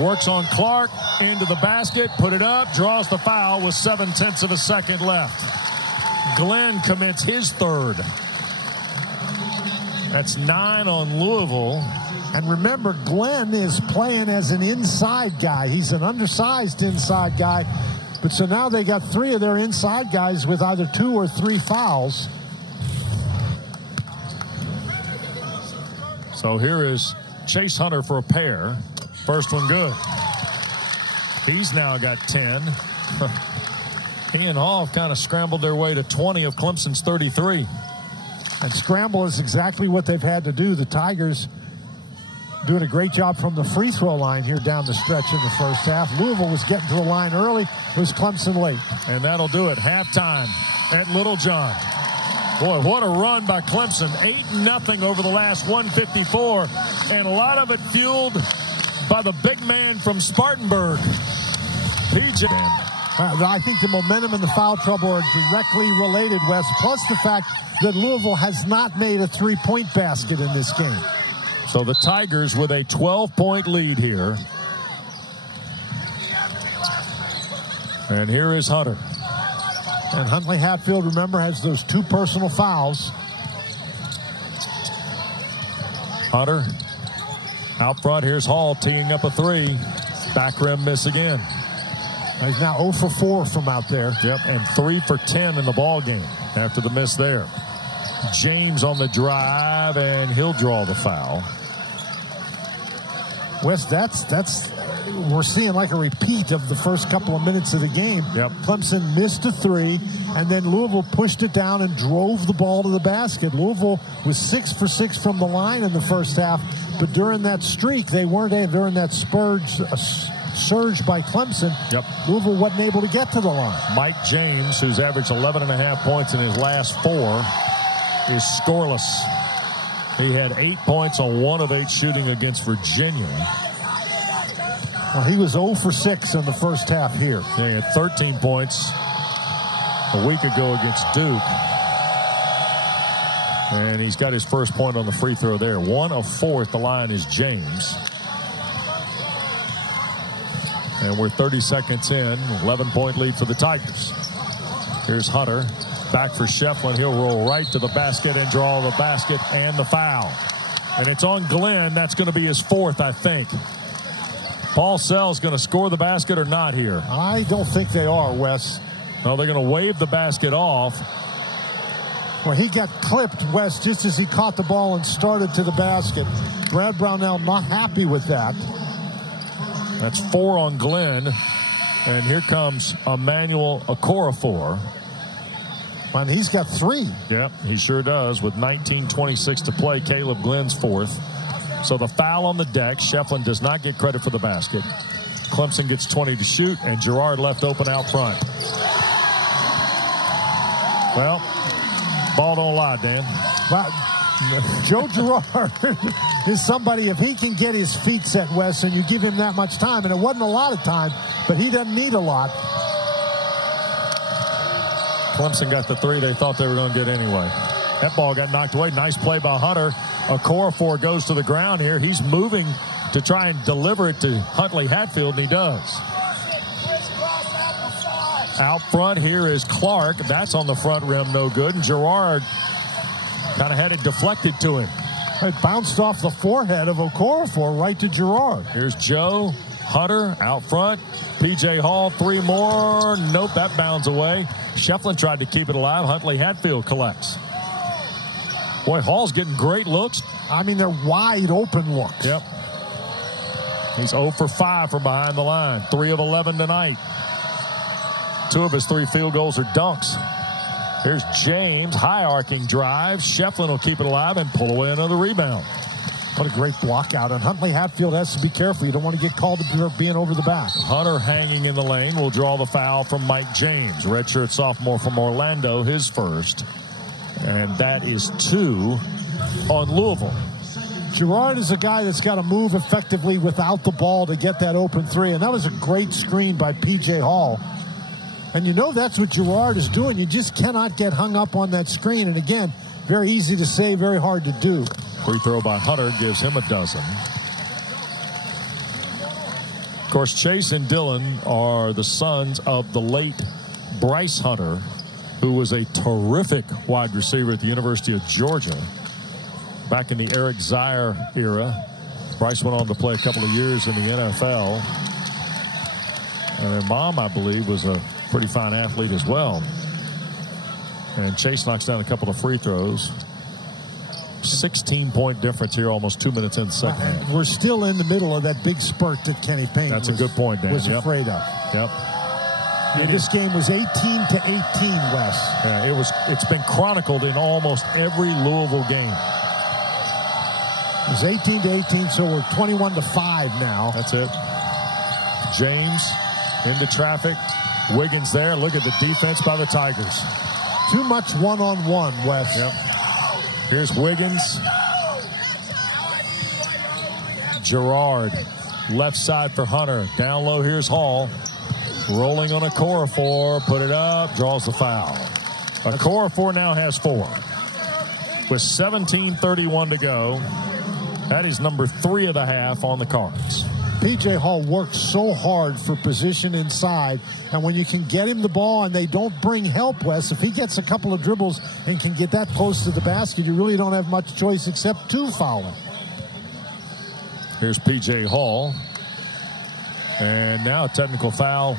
Works on Clark. Into the basket. Put it up. Draws the foul with 0.7 of a second left. Glenn commits his third. That's 9 on Louisville. And remember, Glenn is playing as an inside guy. He's an undersized inside guy. But so now they got 3 of their inside guys with either 2 or 3 fouls. So here is Chase Hunter for a pair. First one good. He's now got 10. He and Hall kind of scrambled their way to 20 of Clemson's 33. And scramble is exactly what they've had to do. The Tigers doing a great job from the free throw line here down the stretch in the first half. Louisville was getting to the line early. It was Clemson late. And that'll do it. Halftime at Little John. Boy, what a run by Clemson. 8-0 over the last 154. And a lot of it fueled by the big man from Spartanburg, P.J. I think the momentum and the foul trouble are directly related, Wes, plus the fact that Louisville has not made a three-point basket in this game. So the Tigers with a 12-point lead here. And here is Hunter. And Huntley Hatfield, remember, has those 2 personal fouls. Hunter out front. Here's Hall teeing up a 3. Back rim miss again. He's now 0 for 4 from out there. Yep, and 3 for 10 in the ball game after the miss there. James on the drive, and he'll draw the foul. Wes, that's we're seeing like a repeat of the first couple of minutes of the game. Yep. Clemson missed a 3, and then Louisville pushed it down and drove the ball to the basket. Louisville was 6 for 6 from the line in the first half, but during that streak, they weren't able, during that surge by Clemson, Louisville wasn't able to get to the line. Mike James, who's averaged 11.5 points in his last 4, is scoreless. He had 8 points on 1 of 8 shooting against Virginia. Well, he was 0 for 6 in the first half here. Yeah, he had 13 points a week ago against Duke. And he's got his first point on the free throw there. 1 of 4 at the line is James. And we're 30 seconds in. 11-point lead for the Tigers. Here's Hunter. Back for Shefflin. He'll roll right to the basket and draw the basket and the foul. And it's on Glenn. That's going to be his 4th, I think. Paul Sell's going to score the basket or not here? I don't think they are, Wes. No, they're going to wave the basket off. Well, he got clipped, Wes, just as he caught the ball and started to the basket. Brad Brownell not happy with that. That's 4 on Glenn. And here comes Emmanuel Okorafor. And he's got 3. Yep, he sure does. With 19:26 to play, Caleb Glenn's 4th. So the foul on the deck. Shefflin does not get credit for the basket. Clemson gets 20 to shoot, and Girard left open out front. Well, ball don't lie, Dan. Well, Joe Girard is somebody, if he can get his feet set, Wes, and you give him that much time, and it wasn't a lot of time, but he doesn't need a lot. Clemson got the 3 they thought they were going to get anyway. That ball got knocked away. Nice play by Hunter. Okorafor goes to the ground here. He's moving to try and deliver it to Huntley Hatfield, and he does. Out front here is Clark. That's on the front rim, no good. And Girard kind of had it deflected to him. It bounced off the forehead of Okorafor right to Girard. Here's Joe. Hunter out front. P.J. Hall, 3 more. Nope, that bounds away. Shefflin tried to keep it alive. Huntley Hatfield collects. Boy, Hall's getting great looks. I mean, they're wide open looks. Yep. He's 0 for 5 from behind the line. 3 of 11 tonight. 2 of his 3 field goals are dunks. Here's James, high arcing drive. Shefflin will keep it alive and pull away another rebound. What a great block out. And Huntley Hatfield has to be careful. You don't want to get called for being over the back. Hunter hanging in the lane will draw the foul from Mike James. Redshirt sophomore from Orlando, his first. And that is 2 on Louisville. Girard is a guy that's got to move effectively without the ball to get that open 3. And that was a great screen by P.J. Hall. And you know that's what Girard is doing. You just cannot get hung up on that screen. And again, very easy to say, very hard to do. Free throw by Hunter gives him a dozen. Of course, Chase and Dylan are the sons of the late Bryce Hunter, who was a terrific wide receiver at the University of Georgia back in the Eric Zier era. Bryce went on to play a couple of years in the NFL. And their mom, I believe, was a pretty fine athlete as well. And Chase knocks down a couple of free throws. 16-point difference here, almost 2 minutes in the second half. We're still in the middle of that big spurt that Kenny Payne That's a good point, Dan. was afraid of. Yep. And this game was 18-18, Wes. Yeah, it's been chronicled in almost every Louisville game. It was 18-18, so we're 21-5 now. That's it. James into traffic. Wiggins there. Look at the defense by the Tigers. Too much one-on-one, Wes. Yep. Here's Wiggins. Girard, left side for Hunter. Down low, here's Hall. Rolling on Okorafor, put it up, draws the foul. Okorafor now has 4. With 17:31 to go, that is number 3 of the half on the Cards. P.J. Hall worked so hard for position inside, and when you can get him the ball and they don't bring help, Wes, if he gets a couple of dribbles and can get that close to the basket, you really don't have much choice except to foul him. Here's P.J. Hall. And now a technical foul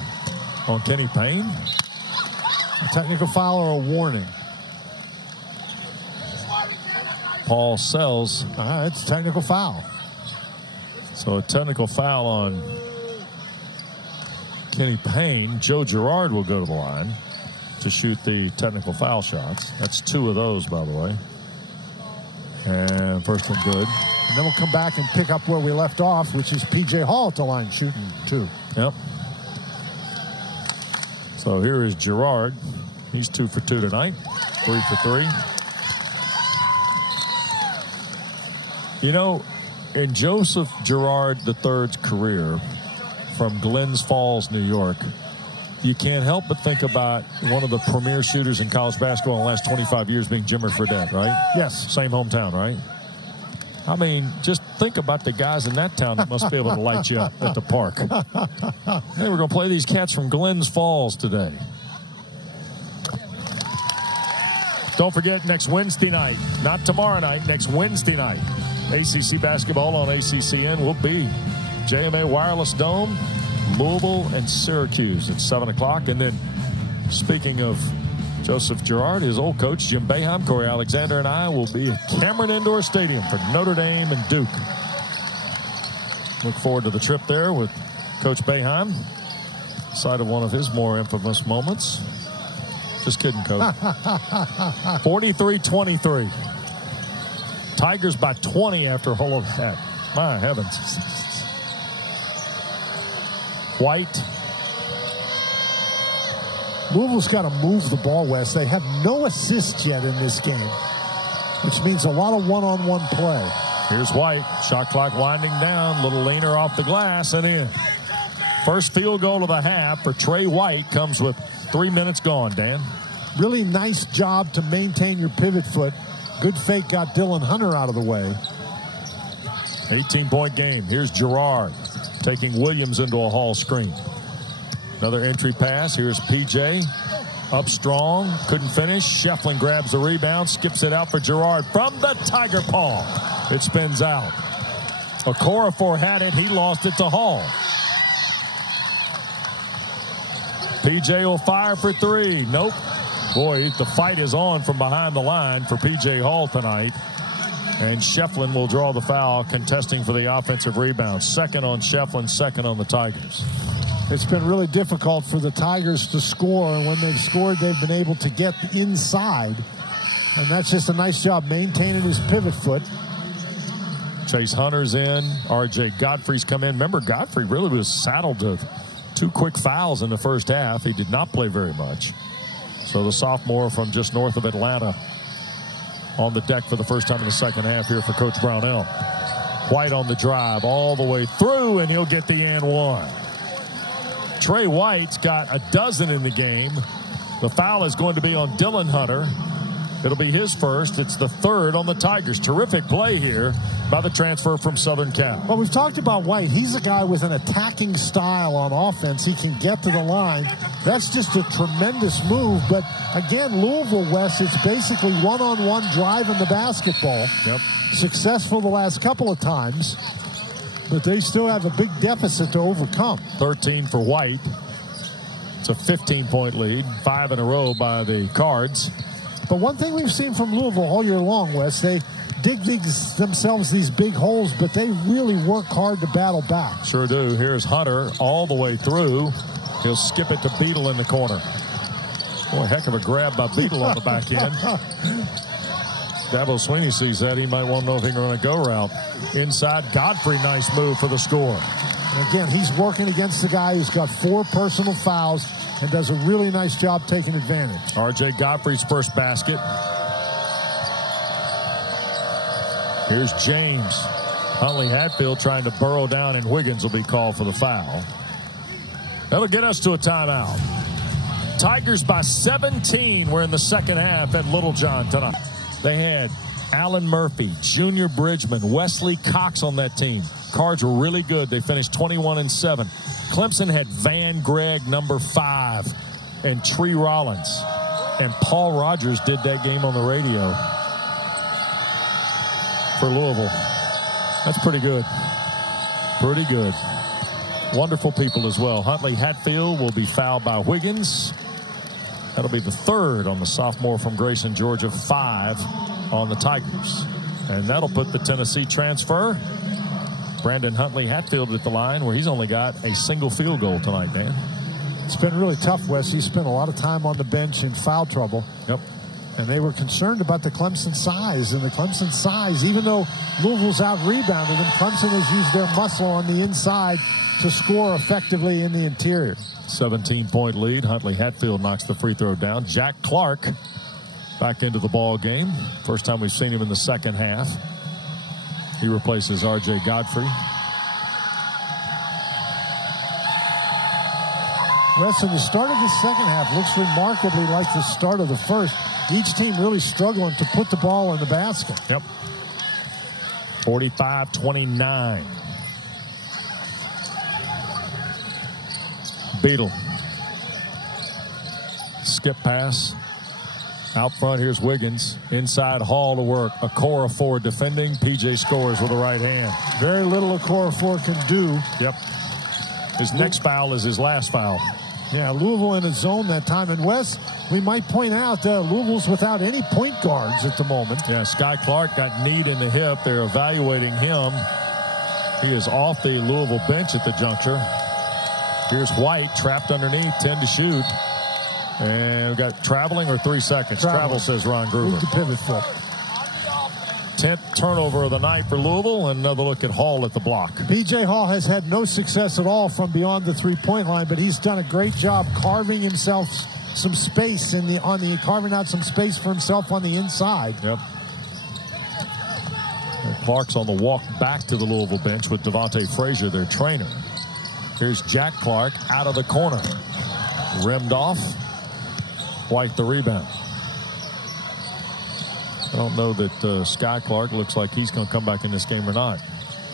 on Kenny Payne. A technical foul or a warning? Paul Sells. It's a technical foul. So a technical foul on Kenny Payne. Joe Girard will go to the line to shoot the technical foul shots. That's 2 of those, by the way. And first one good. And then we'll come back and pick up where we left off, which is P.J. Hall at the line shooting 2. Yep. So here is Girard. He's 2 for 2 tonight. 3 for 3. You know, in Joseph Girard III's career from Glens Falls, New York, you can't help but think about one of the premier shooters in college basketball in the last 25 years being Jimmer Fredette, right? Yes. Same hometown, right? I mean, just think about the guys in that town that must be able to light you up at the park. Hey, we're going to play these cats from Glens Falls today. Don't forget, next Wednesday night, not tomorrow night, next Wednesday night, ACC basketball on ACCN will be JMA Wireless Dome, Louisville and Syracuse at 7 o'clock. And then, speaking of Joseph Girard, his old coach, Jim Boeheim, Corey Alexander, and I will be at Cameron Indoor Stadium for Notre Dame and Duke. Look forward to the trip there with Coach Boeheim. Side of one of his more infamous moments. Just kidding, Coach. 43-23. Tigers by 20 after a whole of that. My heavens. White. Louisville's got to move the ball, Wes. They have no assists yet in this game, which means a lot of one-on-one play. Here's White. Shot clock winding down. Little leaner off the glass and in. First field goal of the half for Tre White comes with 3 minutes gone, Dan. Really nice job to maintain your pivot foot. Good fake got Dylan Hunter out of the way. 18-point game. Here's Girard taking Williams into a Hall screen. Another entry pass. Here's P.J. Up strong. Couldn't finish. Shefflin grabs the rebound. Skips it out for Girard from the Tiger paw. It spins out. Okorafor had it. He lost it to Hall. P.J. will fire for 3. Nope. Boy, the fight is on from behind the line for P.J. Hall tonight. And Shefflin will draw the foul, contesting for the offensive rebound. Second on Shefflin, second on the Tigers. It's been really difficult for the Tigers to score, and when they've scored, they've been able to get inside. And that's just a nice job maintaining his pivot foot. Chase Hunter's in. R.J. Godfrey's come in. Remember, Godfrey really was saddled to 2 quick fouls in the first half. He did not play very much. So the sophomore from just north of Atlanta on the deck for the first time in the second half here for Coach Brownell. White on the drive all the way through, and he'll get the and one. Tre White's got a dozen in the game. The foul is going to be on Dylan Hunter. It'll be his first. It's the third on the Tigers. Terrific play here by the transfer from Southern Cal. Well, we've talked about White. He's a guy with an attacking style on offense. He can get to the line. That's just a tremendous move. But again, Louisville, West, it's basically one-on-one driving the basketball. Yep. Successful the last couple of times, but they still have a big deficit to overcome. 13 for White. It's a 15-point lead, 5 in a row by the Cards. But one thing we've seen from Louisville all year long, Wes, they dig themselves these big holes, but they really work hard to battle back. Sure do. Here's Hunter all the way through. He'll skip it to Beadle in the corner. Boy, heck of a grab by Beadle on the back end. Dabo Sweeney sees that. He might want to know if he can run a go route. Inside, Godfrey, nice move for the score. And again, he's working against the guy who's got 4 personal fouls and does a really nice job taking advantage. R.J. Godfrey's first basket. Here's James. Huntley Hatfield trying to burrow down, and Wiggins will be called for the foul. That'll get us to a timeout. Tigers by 17. We're in the second half at Littlejohn tonight. They had Alan Murphy, Junior Bridgman, Wesley Cox on that team. Cards were really good. They finished 21-7. Clemson had Van Gregg, number 5, and Tre Rollins. And Paul Rogers did that game on the radio for Louisville. That's pretty good. Pretty good. Wonderful people as well. Huntley Hatfield will be fouled by Wiggins. That'll be the third on the sophomore from Grayson, Georgia, 5 on the Tigers. And that'll put the Tennessee transfer, Brandon Huntley Hatfield, at the line, where he's only got a single field goal tonight, Dan. It's been really tough, Wes. He spent a lot of time on the bench in foul trouble. Yep. And they were concerned about the Clemson size. And the Clemson size, even though Louisville's out-rebounded them, Clemson has used their muscle on the inside to score effectively in the interior. 17-point lead. Huntley Hatfield knocks the free throw down. Jack Clark back into the ball game. First time we've seen him in the second half. He replaces R.J. Godfrey. Listen, the start of the second half looks remarkably like the start of the first. Each team really struggling to put the ball in the basket. Yep. 45-29. Beadle. Skip pass. Out front, here's Wiggins. Inside, Hall to work. Okorafor defending. PJ scores with the right hand. Very little Okorafor can do. Yep. His next foul is his last foul. Yeah, Louisville in a zone that time. And Wes, we might point out that Louisville's without any point guards at the moment. Yeah, Sky Clark got kneed in the hip. They're evaluating him. He is off the Louisville bench at the juncture. Here's White trapped underneath, 10 to shoot. And we've got traveling or 3 seconds. Travel, says Ron Gruber. Move the pivot foot. 10th turnover of the night for Louisville. And another look at Hall at the block. P.J. Hall has had no success at all from beyond the three-point line, but he's done a great job carving himself some space carving out some space for himself on the inside. Yep. And Clark's on the walk back to the Louisville bench with Devontae Frazier, their trainer. Here's Jack Clark out of the corner. Rimmed off. White the rebound. I don't know that Sky Clark looks like he's going to come back in this game or not.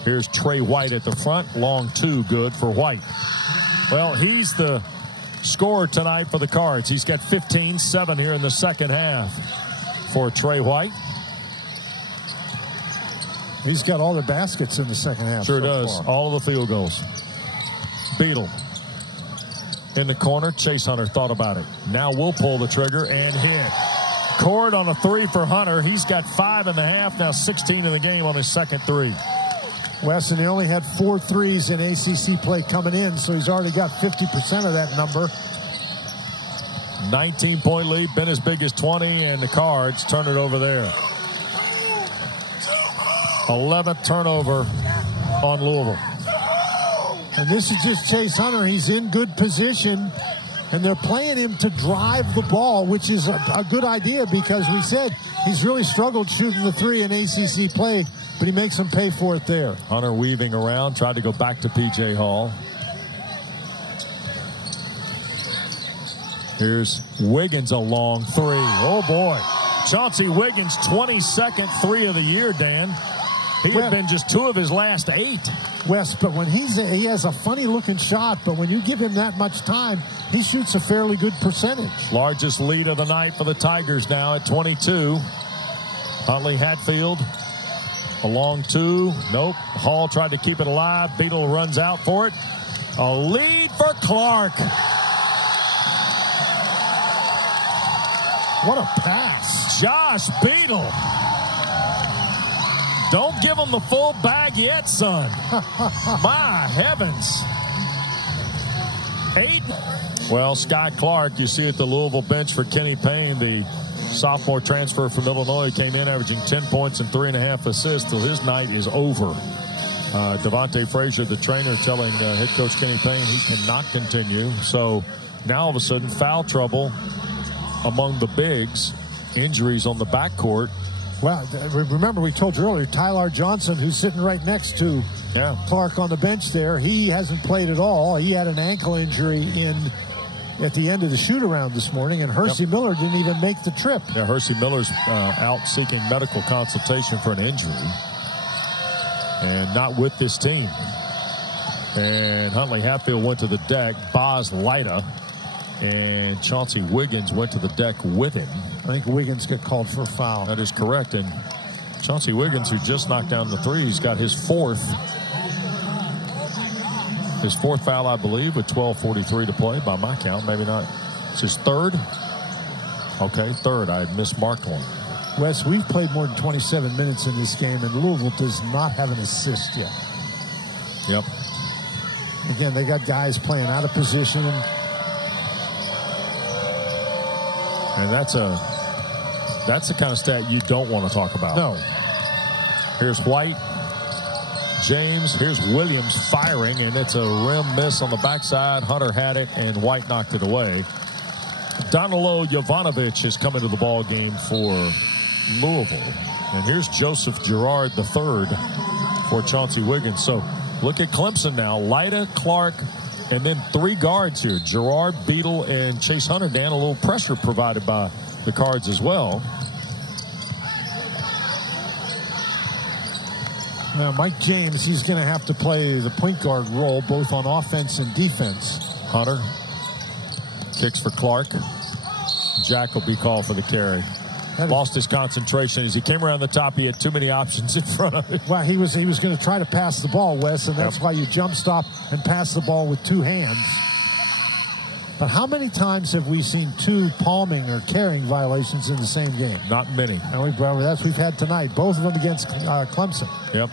Here's Tre White at the front. Long 2, good for White. Well, he's the scorer tonight for the Cards. He's got 15, 7 here in the second half for Tre White. He's got all the baskets in the second half. Sure does. Far. All of the field goals. Beadle in the corner. Chase Hunter thought about it. Now we'll pull the trigger and hit. Cord on a 3 for Hunter. He's got 5 in the half, now 16 in the game on his second 3. Weston, he only had 4 threes in ACC play coming in, so he's already got 50% of that number. 19-point lead, been as big as 20, and the Cards turn it over there. 11th turnover on Louisville. And this is just Chase Hunter. He's in good position, and they're playing him to drive the ball, which is a good idea because we said he's really struggled shooting the three in ACC play, but he makes them pay for it there. Hunter weaving around, tried to go back to P.J. Hall. Here's Wiggins, a long three. Oh, boy. Chauncey Wiggins, 22nd three of the year, Dan. He had been just 2 of his last 8. Wes, but when he has a funny-looking shot, but when you give him that much time, he shoots a fairly good percentage. Largest lead of the night for the Tigers now at 22. Huntley Hatfield, a long 2. Nope. Hall tried to keep it alive. Beadle runs out for it. A lead for Clark. What a pass. Josh Beadle. Don't give him the full bag yet, son. My heavens. 8. Well, Sky Clark, you see at the Louisville bench for Kenny Payne, the sophomore transfer from Illinois, came in averaging 10 points and 3.5 assists till his night is over. Devontae Frazier, the trainer, telling head coach Kenny Payne he cannot continue. So now all of a sudden, foul trouble among the bigs, injuries on the backcourt. Well, remember we told you earlier, Tyler Johnson, who's sitting right next to Clark on the bench there, he hasn't played at all. He had an ankle injury at the end of the shoot-around this morning, and Hersey Miller didn't even make the trip. Yeah, Hersey Miller's out seeking medical consultation for an injury, and not with this team. And Huntley Hatfield went to the deck. Boz Leida and Chauncey Wiggins went to the deck with him. I think Wiggins got called for a foul. That is correct. And Chauncey Wiggins, who just knocked down the 3, he's got his fourth foul, I believe, with 12:43 to play by my count. Maybe not. It's his 3rd. Okay, 3rd. I had mismarked one. Wes, we've played more than 27 minutes in this game, and Louisville does not have an assist yet. Yep. Again, they got guys playing out of position. And that's the kind of stat you don't want to talk about. No. Here's White, James, here's Williams firing, and it's a rim miss on the backside. Hunter had it, and White knocked it away. Danilo Jovanovic is coming to the ball game for Louisville. And here's Joseph Girard III for Chauncey Wiggins. So look at Clemson now. Leida, Clark, and then 3 guards here. Girard, Beadle, and Chase Hunter. Dan, a little pressure provided by the Cards as well. Now, Mike James, he's going to have to play the point guard role, both on offense and defense. Hunter kicks for Clark. Jack will be called for the carry. Lost his concentration as he came around the top. He had too many options in front of him. Well, he was going to try to pass the ball, Wes, and that's why you jump stop and pass the ball with 2 hands. But how many times have we seen 2 palming or carrying violations in the same game? Not many. And we've had tonight, both of them against Clemson. Yep.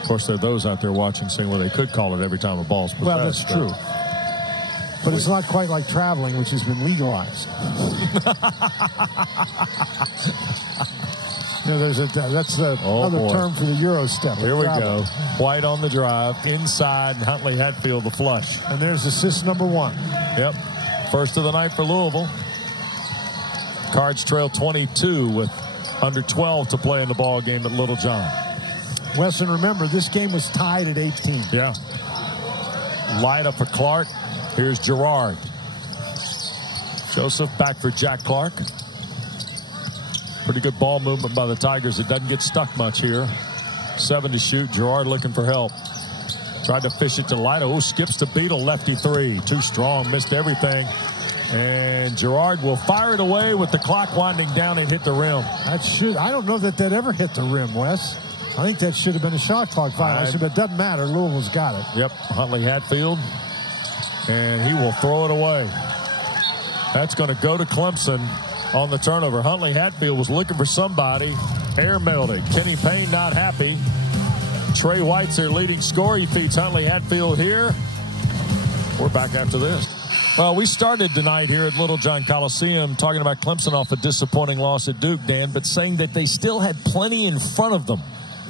Of course, there are those out there watching saying, well, they could call it every time a ball's possessed. Well, that's true. But it's not quite like traveling, which has been legalized. That's the other term for the Euro step. Here we go. White on the drive, inside, and Huntley Hatfield the flush. And there's assist number 1. Yep. First of the night for Louisville. Cards trail 22 with under 12 to play in the ball game at Little John. Weston, remember, this game was tied at 18. Yeah. Light up for Clark. Here's Girard. Joseph back for Jack Clark. Pretty good ball movement by the Tigers. It doesn't get stuck much here. 7 to shoot. Girard looking for help. Tried to fish it to Lido. Oh, skips to Beadle. Lefty 3. Too strong. Missed everything. And Girard will fire it away with the clock winding down and hit the rim. I don't know that ever hit the rim, Wes. I think that should have been a shot clock violation, but it doesn't matter. Louisville's got it. Yep. Huntley Hatfield. And he will throw it away. That's going to go to Clemson on the turnover. Huntley Hatfield was looking for somebody. Airmailed it. Kenny Payne not happy. Tre White's their leading scorer. He feeds Huntley Hatfield here. We're back after this. Well, we started tonight here at Littlejohn Coliseum talking about Clemson off a disappointing loss at Duke, Dan, but saying that they still had plenty in front of them.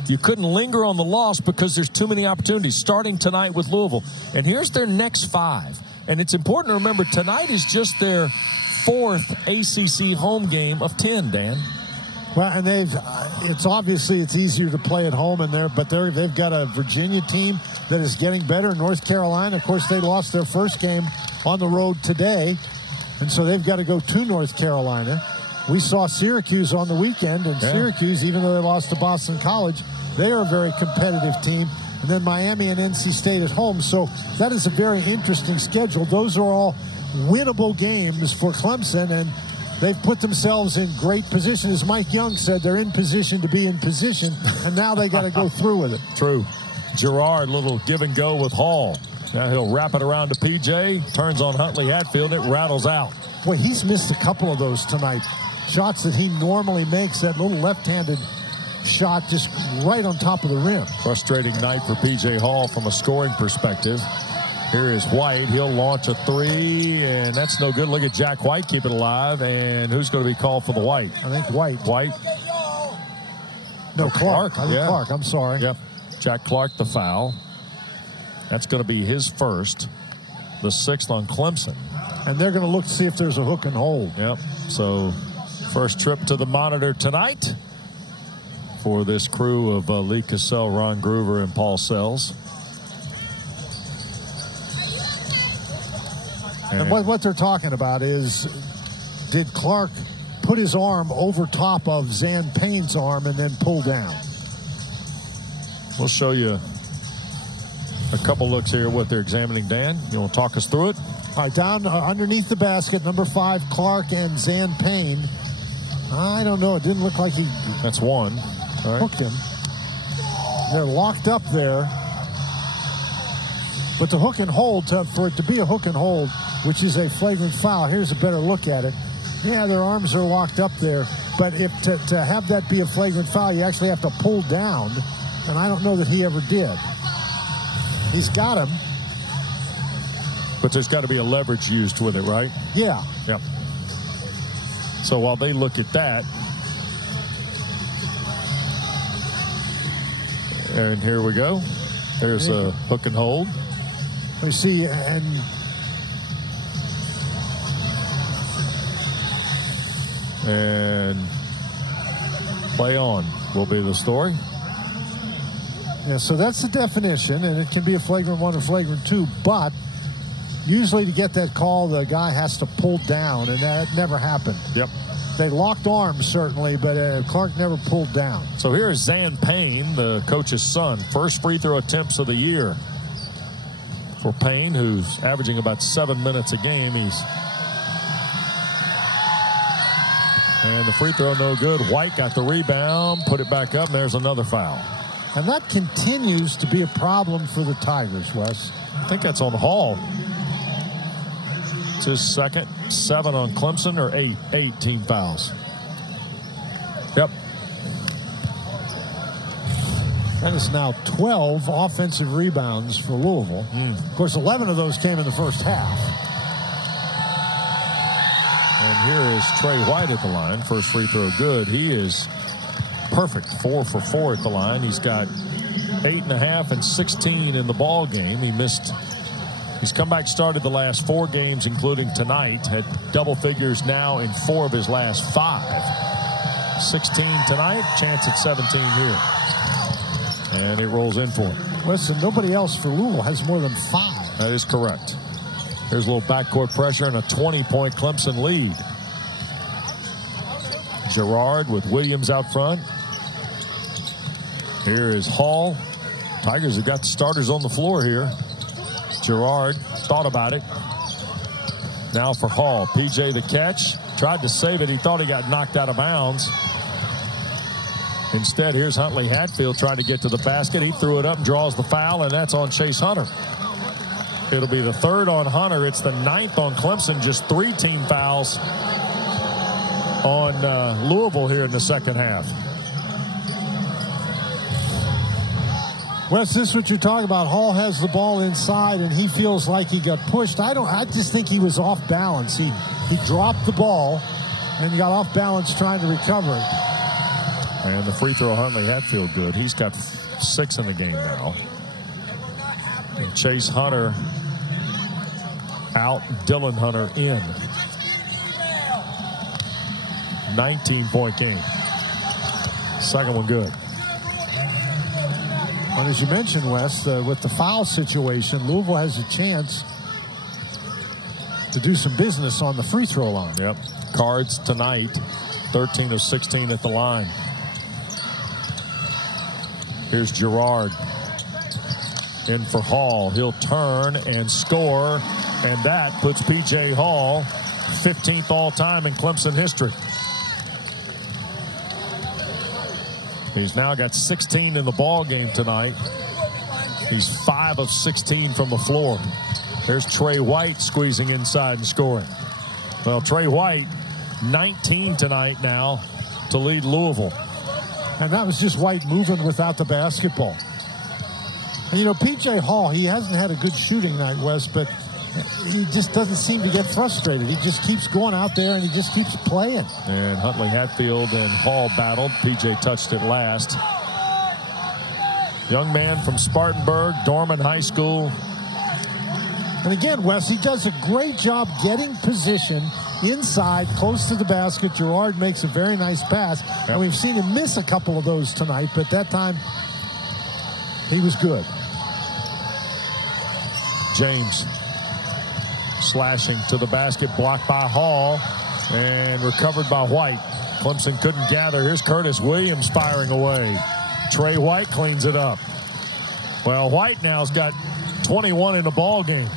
You couldn't linger on the loss because there's too many opportunities, starting tonight with Louisville. And here's their next 5. And it's important to remember tonight is just their 4th ACC home game of 10, Dan. Well, and it's obviously it's easier to play at home in there, but they've got a Virginia team that is getting better. North Carolina, of course, they lost their first game on the road today, and so they've got to go to North Carolina. We saw Syracuse on the weekend, and Syracuse, even though they lost to Boston College, they are a very competitive team. And then Miami and NC State at home, so that is a very interesting schedule. Those are all winnable games for Clemson, and they've put themselves in great position. As Mike Young said, they're in position to be in position, and now they got to go through with it. True. Gerard, little give and go with Hall. Now he'll wrap it around to PJ, turns on Huntley Hatfield, it rattles out. Boy, he's missed a couple of those tonight. Shots that he normally makes, that little left-handed shot just right on top of the rim. Frustrating night for PJ Hall from a scoring perspective. Here is White. He'll launch a 3, and that's no good. Look at Jack White keep it alive, and who's going to be called for the White? I think White. White? No, Clark. I think Clark, I'm sorry. Yep. Jack Clark, the foul. That's going to be his first, the 6th on Clemson. And they're going to look to see if there's a hook and hold. Yep. So first trip to the monitor tonight for this crew of Lee Cassell, Ron Groover, and Paul Sells. And what they're talking about is, did Clark put his arm over top of Zan Payne's arm and then pull down? We'll show you a couple looks here what they're examining. Dan, you want to talk us through it? All right, down underneath the basket, number 5, Clark and Zan Payne. I don't know. It didn't look like he... That's one. All right. Hooked him. They're locked up there. But the hook and hold, for it to be a hook and hold, which is a flagrant foul, here's a better look at it. Yeah, their arms are locked up there. But if to have that be a flagrant foul, you actually have to pull down. And I don't know that he ever did. He's got him. But there's got to be a leverage used with it, right? Yeah. Yep. So while they look at that, and here we go. There's a hook and hold. We see, and play on will be the story. Yeah, so that's the definition, and it can be a flagrant 1 or flagrant 2, but usually to get that call, the guy has to pull down, and that never happened. Yep. They locked arms, certainly, but Clark never pulled down. So here's Zan Payne, the coach's son. First free throw attempts of the year for Payne, who's averaging about 7 minutes a game. And the free throw no good. White got the rebound, put it back up, and there's another foul. And that continues to be a problem for the Tigers, Wes. I think that's on Hall. It's his second. 7 on Clemson, or 8? 8 team fouls. Yep. That is now 12 offensive rebounds for Louisville. Of course, 11 of those came in the first half. And here is Tre White at the line. First free throw good. He is perfect. 4 for 4 at the line. He's got 8.5 and 16 in the ball game. He's come back, started the last 4 games, including tonight. Had double figures now in 4 of his last 5. 16 tonight, chance at 17 here. And it rolls in for him. Listen, nobody else for Louisville has more than 5. That is correct. Here's a little backcourt pressure and a 20-point Clemson lead. Gerard with Williams out front. Here is Hall. Tigers have got the starters on the floor here. Gerard thought about it. Now for Hall. PJ the catch. Tried to save it. He thought he got knocked out of bounds. Instead, here's Huntley Hatfield trying to get to the basket. He threw it up and draws the foul, and that's on Chase Hunter. It'll be the 3rd on Hunter. It's the 9th on Clemson. Just 3 team fouls on Louisville here in the second half. Wes, this is what you're talking about. Hall has the ball inside, and he feels like he got pushed. I just think he was off balance. He dropped the ball, and he got off balance trying to recover it. And the free throw, Huntley Hatfield, good. He's got 6 in the game now. And Chase Hunter out, Dylan Hunter in. 19-point game. Second one good. And as you mentioned, Wes, with the foul situation, Louisville has a chance to do some business on the free throw line. Yep. Cards tonight, 13 of 16 at the line. Here's Girard in for Hall. He'll turn and score, and that puts P.J. Hall 15th all-time in Clemson history. He's now got 16 in the ball game tonight. He's 5 of 16 from the floor. There's Tre White squeezing inside and scoring. Well, Tre White, 19 tonight now to lead Louisville. And that was just White moving without the basketball. And, you know, P.J. Hall, he hasn't had a good shooting night, Wes, but he just doesn't seem to get frustrated. He just keeps going out there, and he just keeps playing. And Huntley Hatfield and Hall battled. P.J. touched it last. Young man from Spartanburg, Dorman High School. And again, Wes, he does a great job getting position inside, close to the basket. Girard makes a very nice pass. Yep. And we've seen him miss a couple of those tonight, but that time he was good. James slashing to the basket, blocked by Hall and recovered by White. Clemson couldn't gather. Here's Curtis Williams firing away. Tre White cleans it up. Well, White now's got 21 in the ball game.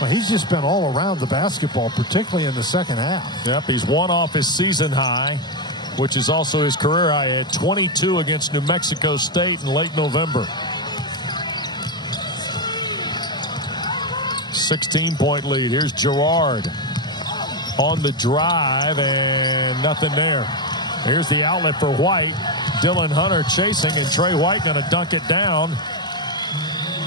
Well, he's just been all around the basketball, particularly in the second half. Yep, he's one off his season high, which is also his career high at 22 against New Mexico State in late November. 16-point lead. Here's Girard on the drive, and nothing there. Here's the outlet for White. Dylan Hunter chasing, and Tre White going to dunk it down.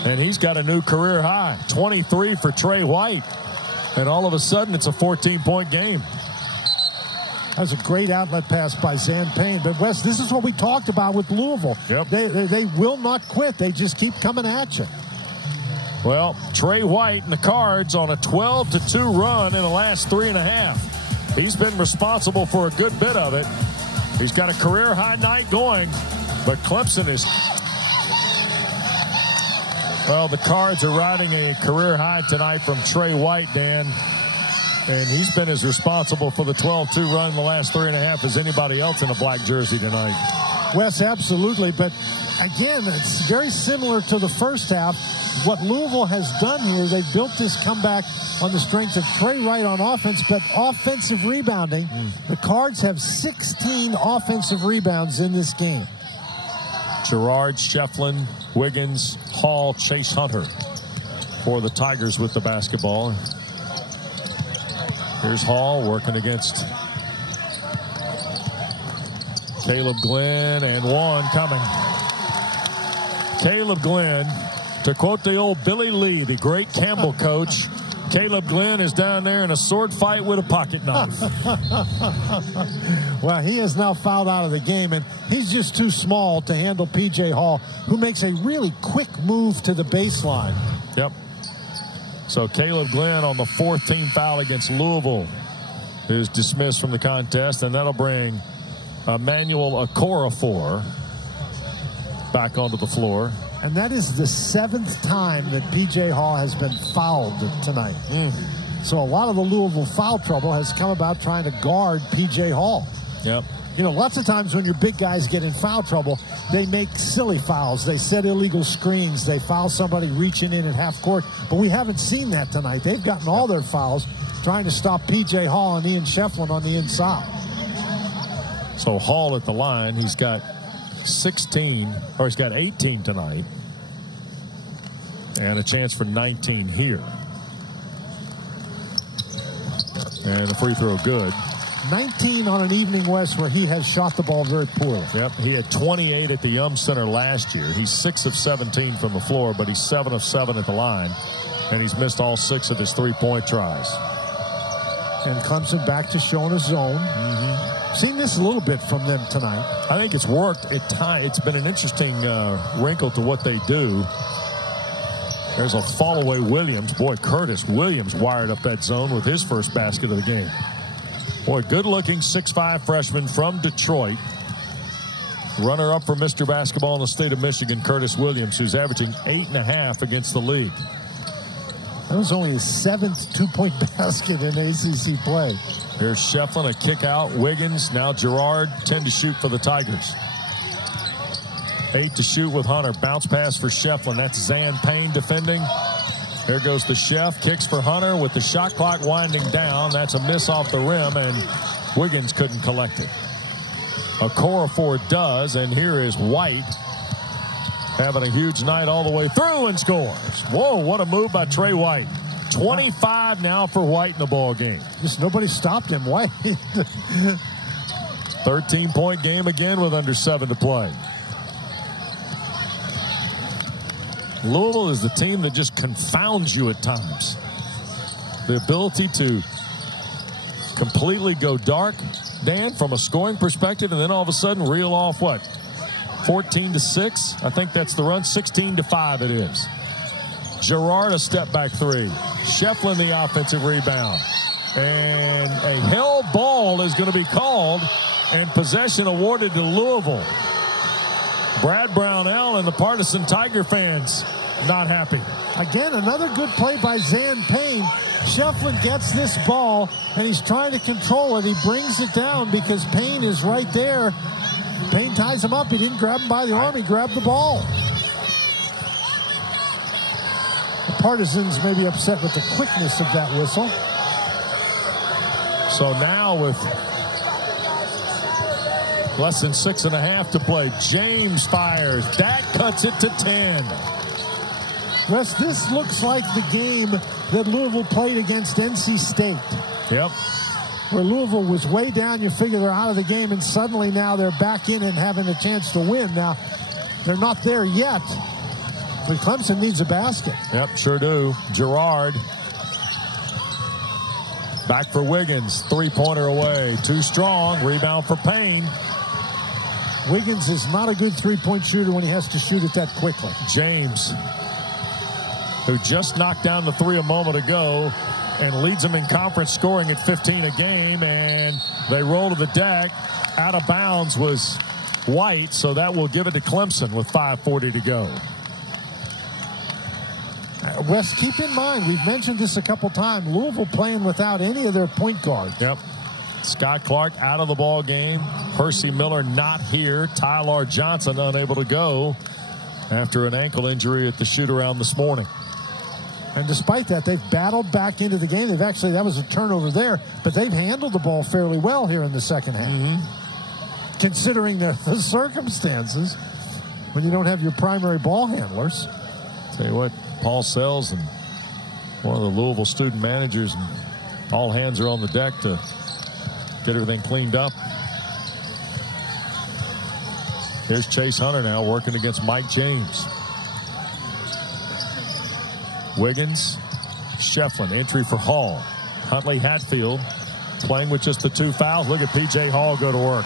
And he's got a new career high, 23 for Tre White. And all of a sudden, it's a 14-point game. That's a great outlet pass by Zan Payne. But, Wes, this is what we talked about with Louisville. Yep. They will not quit. They just keep coming at you. Well, Tre White and the Cards on a 12-2 run in the last 3.5. He's been responsible for a good bit of it. He's got a career-high night going, but Clemson is... Well, the Cards are riding a career high tonight from Tre White, Dan. And he's been as responsible for the 12-2 run in the last 3.5 as anybody else in a black jersey tonight. Wes, absolutely. But, again, it's very similar to the first half. What Louisville has done here, they've built this comeback on the strength of Tre White on offense, but offensive rebounding. The Cards have 16 offensive rebounds in this game. Girard, Shefflin, Wiggins, Hall, Chase Hunter for the Tigers with the basketball. Here's Hall working against Caleb Glenn, and one coming. Caleb Glenn, to quote the old Billy Lee, the great Campbell coach, Caleb Glenn is down there in a sword fight with a pocket knife. Well, he is now fouled out of the game, and he's just too small to handle P.J. Hall, who makes a really quick move to the baseline. Yep. So Caleb Glenn on the 4th team foul against Louisville is dismissed from the contest, and that'll bring Emmanuel Okorafor back onto the floor. And that is the 7th time that P.J. Hall has been fouled tonight. So a lot of the Louisville foul trouble has come about trying to guard P.J. Hall. Yep. You know, lots of times when your big guys get in foul trouble, they make silly fouls. They set illegal screens. They foul somebody reaching in at half court. But we haven't seen that tonight. They've gotten all their fouls trying to stop P.J. Hall and Ian Shefflin on the inside. So Hall at the line, he's got 16, or he's got 18 tonight. And a chance for 19 here. And the free throw good. 19 on an evening, Wes, where he has shot the ball very poorly. Yep, he had 28 at the Yum Center last year. He's 6 of 17 from the floor, but he's 7 of 7 at the line. And he's missed all 6 of his three-point tries. And Clemson back to showing a zone. Seen this a little bit from them tonight. I think it's worked at times. It's been an interesting wrinkle to what they do. There's a fall-away Williams. Boy, Curtis Williams wired up that zone with his first basket of the game. Boy, good-looking 6'5" freshman from Detroit. Runner-up for Mr. Basketball in the state of Michigan, Curtis Williams, who's averaging 8.5 against the league. That was only his 7th two-point basket in ACC play. Here's Shefflin, a kick out. Wiggins, now Girard, 10 to shoot for the Tigers. 8 to shoot with Hunter. Bounce pass for Shefflin. That's Zan Payne defending. There goes the Chef. Kicks for Hunter with the shot clock winding down. That's a miss off the rim, and Wiggins couldn't collect it. Okorafor does, and here is White having a huge night all the way through and scores. Whoa, what a move by Tre White. 25 now for White in the ball game. Just nobody stopped him. White. 13-point game again with under 7 to play. Louisville is the team that just confounds you at times. The ability to completely go dark, Dan, from a scoring perspective, and then all of a sudden reel off what? 14-6. I think that's the run. 16-5 it is. Girard a step back 3. Shefflin the offensive rebound. And a hell ball is going to be called and possession awarded to Louisville. Brad Brownell and the partisan Tiger fans not happy. Again, another good play by Zan Payne. Shefflin gets this ball, and he's trying to control it. He brings it down because Payne is right there. Payne ties him up. He didn't grab him by the arm. He grabbed the ball. The partisans may be upset with the quickness of that whistle. So now with less than 6.5 to play, James fires. That cuts it to 10. Wes, this looks like the game that Louisville played against NC State. Yep. Where Louisville was way down, you figure they're out of the game, and suddenly now they're back in and having a chance to win. Now, they're not there yet, but Clemson needs a basket. Yep, sure do. Girard. Back for Wiggins. Three-pointer away. Too strong. Rebound for Payne. Wiggins is not a good three-point shooter when he has to shoot it that quickly. James, who just knocked down the 3 a moment ago and leads them in conference scoring at 15 a game, and they roll to the deck. Out of bounds was White, so that will give it to Clemson with 5:40 to go. Wes, keep in mind, we've mentioned this a couple times, Louisville playing without any of their point guards. Yep. Scott Clark out of the ball game. Percy Miller not here. Tyler Johnson unable to go after an ankle injury at the shoot-around this morning. And despite that, they've battled back into the game. They've actually, that was a turnover there, but they've handled the ball fairly well here in the second half. Considering the circumstances when you don't have your primary ball handlers. Tell you what, Paul Sells and one of the Louisville student managers, and all hands are on the deck to get everything cleaned up. Here's Chase Hunter now working against Mike James. Wiggins, Shefflin, entry for Hall. Huntley Hatfield playing with just the 2 fouls. Look at P.J. Hall go to work.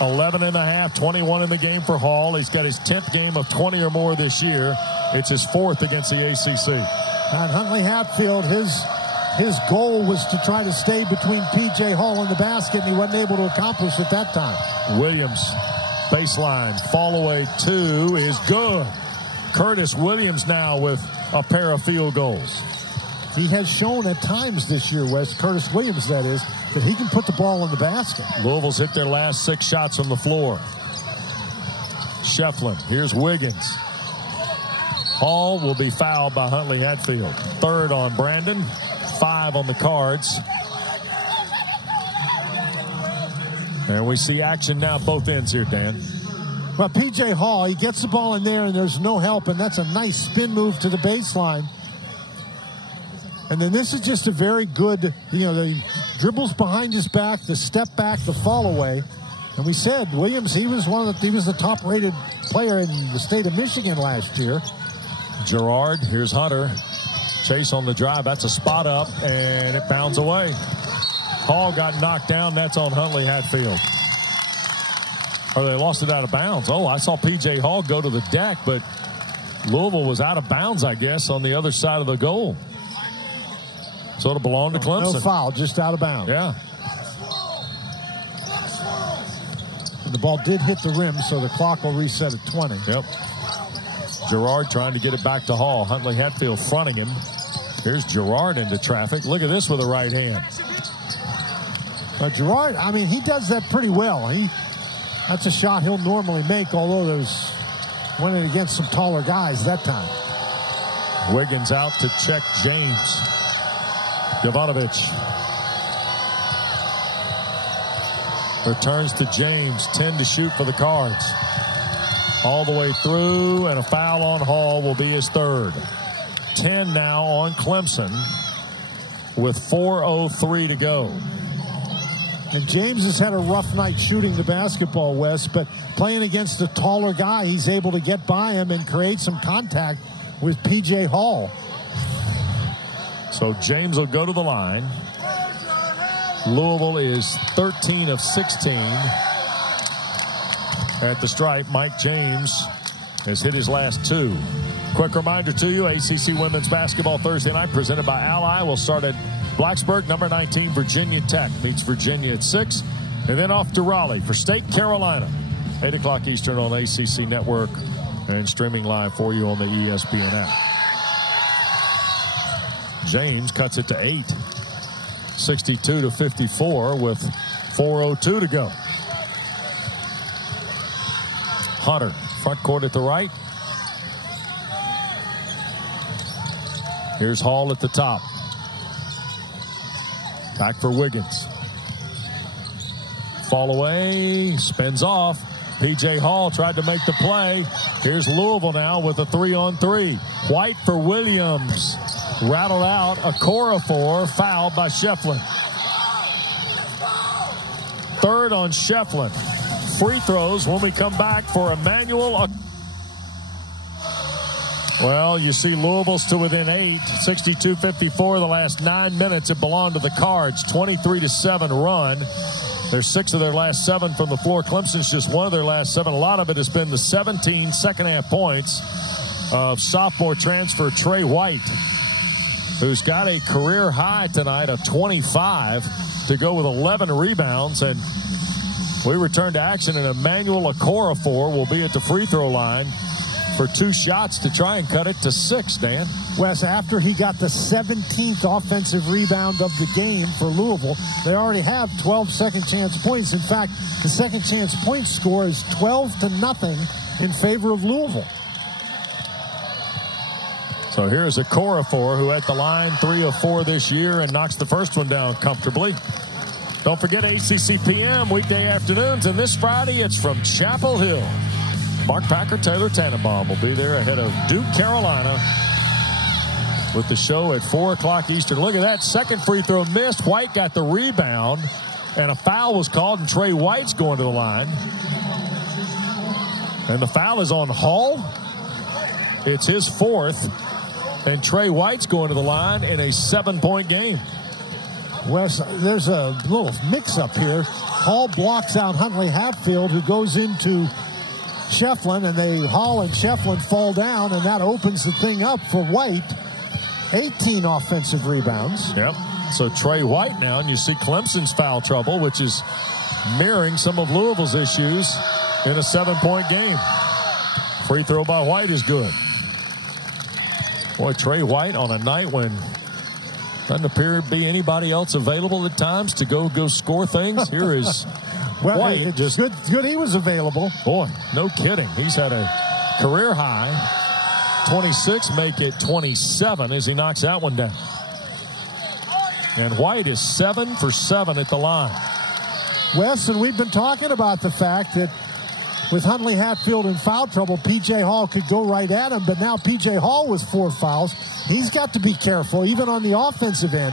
11.5, 21 in the game for Hall. He's got his 10th game of 20 or more this year. It's his 4th against the ACC. And Huntley Hatfield, his goal was to try to stay between P.J. Hall and the basket, and he wasn't able to accomplish it that time. Williams, baseline, fall away 2 is good. Curtis Williams now with a pair of field goals. He has shown at times this year, Wes, Curtis Williams that is, that he can put the ball in the basket. Louisville's hit their last 6 shots from the floor. Shefflin, here's Wiggins. Hall will be fouled by Huntley Hatfield. 3rd on Brandon, 5 on the Cards. And we see action now both ends here, Dan. Well, P.J. Hall, he gets the ball in there and there's no help, and that's a nice spin move to the baseline. And then this is just a very good, the dribbles behind his back, the step back, the fall away. And we said Williams, he was the top-rated player in the state of Michigan last year. Gerard, here's Hunter. Chase on the drive. That's a spot up, and it bounds away. Hall got knocked down. That's on Huntley Hatfield. Or they lost it out of bounds. Oh, I saw P.J. Hall go to the deck, but Louisville was out of bounds, I guess, on the other side of the goal. So it'll belong to Clemson. No foul, just out of bounds. Yeah. And the ball did hit the rim, so the clock will reset at 20. Yep. Gerard trying to get it back to Hall. Huntley Hatfield fronting him. Here's Gerard into traffic. Look at this with the right hand. Gerard, I mean, he does that pretty well. That's a shot he'll normally make, although there's winning against some taller guys that time. Wiggins out to check James. Jovanovic returns to James. 10 to shoot for the Cards. All the way through, and a foul on Hall will be his third. 10 now on Clemson with 4:03 to go. And James has had a rough night shooting the basketball, Wes, but playing against a taller guy, he's able to get by him and create some contact with P.J. Hall. So James will go to the line. Louisville is 13 of 16 at the stripe. Mike James has hit his last two. Quick reminder to you, ACC Women's Basketball Thursday night presented by Ally will start at Blacksburg. Number 19, Virginia Tech meets Virginia at 6. And then off to Raleigh for State Carolina. 8 o'clock Eastern on ACC Network and streaming live for you on the ESPN app. James cuts it to 8. 62-54 with 4:02 to go. Hunter, front court at the right. Here's Hall at the top. Back for Wiggins. Fall away, spins off. P.J. Hall tried to make the play. Here's Louisville now with a 3-on-3. White for Williams. Rattled out. Okorafor fouled by Shefflin. Third on Shefflin. Free throws when we come back for Emmanuel. Well, you see Louisville's to within 8. 62-54 the last 9 minutes. It belonged to the Cards. 23-7 run. There's 6 of their last 7 from the floor. Clemson's just one of their last 7. A lot of it has been the 17 second-half points of sophomore transfer Tre White, who's got a career high tonight of 25 to go with 11 rebounds. And we return to action, and Emmanuel Okorafor will be at the free throw line for 2 shots to try and cut it to 6, Dan. Wes, after he got the 17th offensive rebound of the game for Louisville, they already have 12 second chance points. In fact, the second chance point score is 12-0 in favor of Louisville. So here's Okorafor, who at the line 3 of 4 this year and knocks the first one down comfortably. Don't forget ACC PM weekday afternoons, and this Friday it's from Chapel Hill. Mark Packer, Taylor Tannenbaum will be there ahead of Duke, Carolina, with the show at 4 o'clock Eastern. Look at that, second free throw missed. White got the rebound, and a foul was called, and Tre White's going to the line. And the foul is on Hall. It's his 4th, and Tre White's going to the line in a 7-point game. Wes, there's a little mix-up here. Hall blocks out Huntley Hatfield, who goes into Shefflin, and Hall and Shefflin fall down, and that opens the thing up for White. 18 offensive rebounds. Yep. So Tre White now, and you see Clemson's foul trouble, which is mirroring some of Louisville's issues in a 7-point game. Free throw by White is good. Boy, Tre White on a night when doesn't appear to be anybody else available at times to go score things. Here is well, White. It's just good he was available. Boy, no kidding. He's had a career high 26, make it 27 as he knocks that one down. And White is 7 for 7 at the line. Wes, and we've been talking about the fact that with Huntley Hatfield in foul trouble, P.J. Hall could go right at him, but now P.J. Hall with 4 fouls. He's got to be careful, even on the offensive end,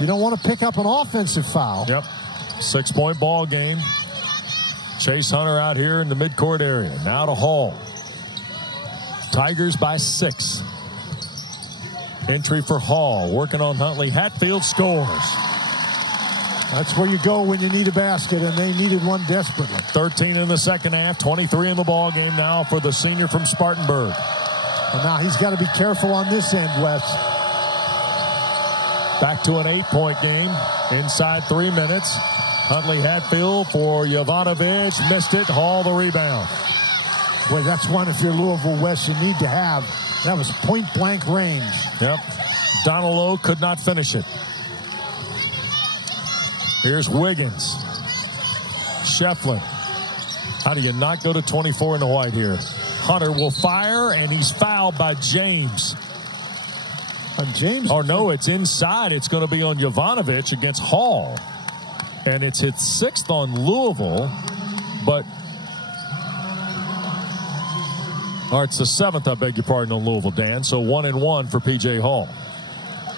You don't want to pick up an offensive foul. Yep. 6-point ball game. Chase Hunter out here in the midcourt area. Now to Hall. Tigers by 6. Entry for Hall. Working on Huntley. Hatfield scores. That's where you go when you need a basket, and they needed one desperately. 13 in the second half. 23 in the ball game now for the senior from Spartanburg. And now he's got to be careful on this end, Wes. Back to an 8-point game. Inside 3 minutes. Huntley Hatfield for Jovanovic. Missed it. Hall the rebound. Boy, that's one if you're Louisville West you need to have. That was point-blank range. Yep. Donald Lowe could not finish it. Here's Wiggins. Shefflin. How do you not go to 24 in the white here? Hunter will fire, and he's fouled by James. And James? Oh, no, it's inside. It's going to be on Jovanovic against Hall. And it's hit 6th on Louisville, but or it's the 7th, I beg your pardon, on Louisville, Dan. So 1-1 for P.J. Hall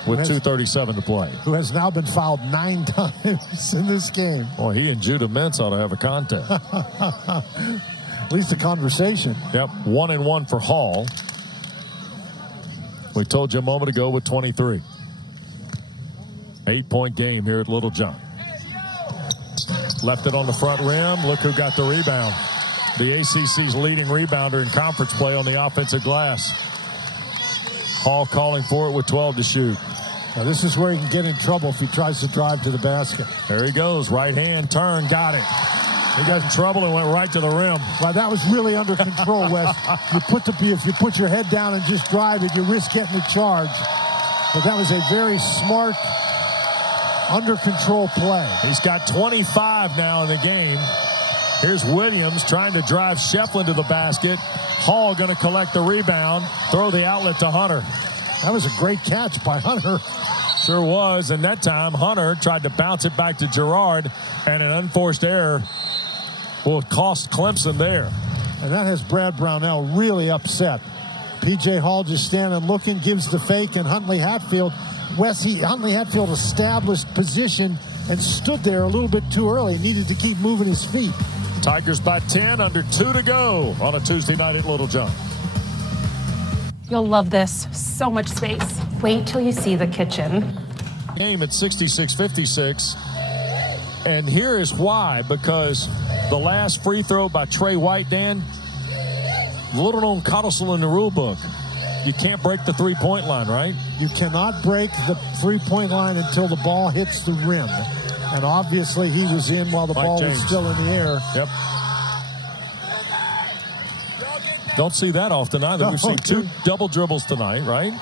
with 2:37 to play. Who has now been fouled 9 times in this game. Well, he and Judah Mintz ought to have a contest. At least a conversation. Yep, 1-1 for Hall. We told you a moment ago with 23. 8-point game here at Little John. Left it on the front rim. Look who got the rebound. The ACC's leading rebounder in conference play on the offensive glass. Hall calling for it with 12 to shoot. Now this is where he can get in trouble if he tries to drive to the basket. There he goes. Right hand turn. Got it. He got in trouble and went right to the rim. Well, that was really under control, Wes. If you put your head down and just drive it, you risk getting a charge. But that was a very smart, under control play. He's got 25 now in the game. Here's Williams trying to drive Shefflin to the basket. Hall going to collect the rebound, throw the outlet to Hunter. That was a great catch by Hunter. Sure was, and that time Hunter tried to bounce it back to Gerard, and an unforced error will cost Clemson there. And that has Brad Brownell really upset. P.J. Hall just standing looking, gives the fake, and Huntley Hatfield. Huntley Hatfield established position and stood there a little bit too early. Needed to keep moving his feet. Tigers by 10, under 2 to go on a Tuesday night at Little John. You'll love this. So much space. Wait till you see the kitchen. Game at 66-56. And here is why. Because the last free throw by Tre White, Dan, little known codicil in the rule book. You can't break the three-point line, right? You cannot break the three-point line until the ball hits the rim. And obviously he was in while the ball was still in the air. Yep. Don't see that often either. We've seen 2 double dribbles tonight, right?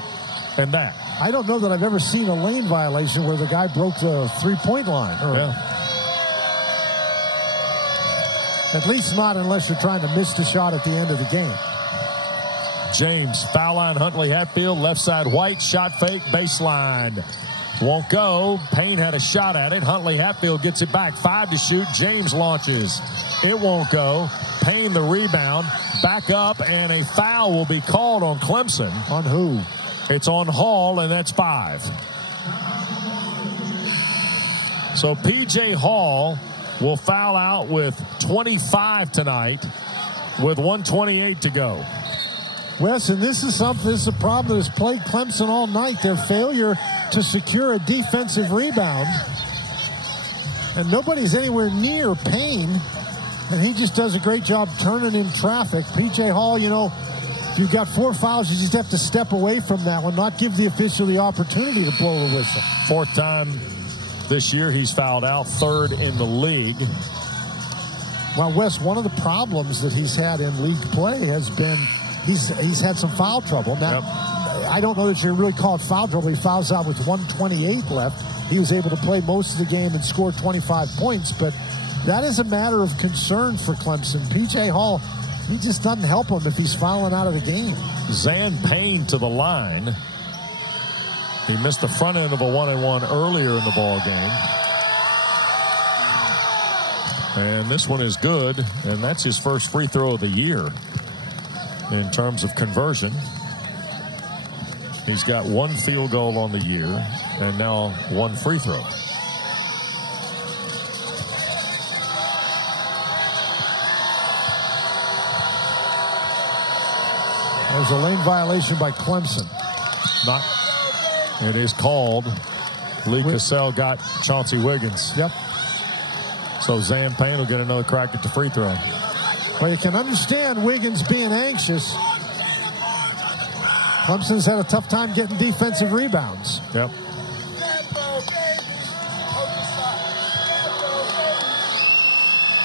And that. I don't know that I've ever seen a lane violation where the guy broke the three-point line. At least not unless you're trying to miss the shot at the end of the game. James, foul line, Huntley Hatfield, left side White, shot fake, baseline. Won't go. Payne had a shot at it. Huntley Hatfield gets it back. 5 to shoot. James launches. It won't go. Payne the rebound. Back up, and a foul will be called on Clemson. On who? It's on Hall, and that's 5. So P.J. Hall will foul out with 25 tonight with 1:28 to go. Wes, and this is a problem that has plagued Clemson all night. Their failure to secure a defensive rebound. And nobody's anywhere near Payne. And he just does a great job turning in traffic. P.J. Hall, if you've got 4 fouls, you just have to step away from that one, not give the official the opportunity to blow the whistle. 4th time this year he's fouled out, 3rd in the league. Well, Wes, one of the problems that he's had in league play has been he's had some foul trouble. Now, I don't know that you really call it foul trouble. He fouls out with 1:28 left. He was able to play most of the game and score 25 points, but that is a matter of concern for Clemson. P.J. Hall, he just doesn't help him if he's fouling out of the game. Zan Payne to the line. He missed the front end of a 1-and-1 earlier in the ball game. And this one is good, and that's his first free throw of the year in terms of conversion. He's got 1 field goal on the year. And now one free throw. There's a lane violation by Clemson. It is called. Lee Cassell got Chauncey Wiggins. Yep. So Zan Payne will get another crack at the free throw. Well, you can understand Wiggins being anxious. Clemson's had a tough time getting defensive rebounds. Yep.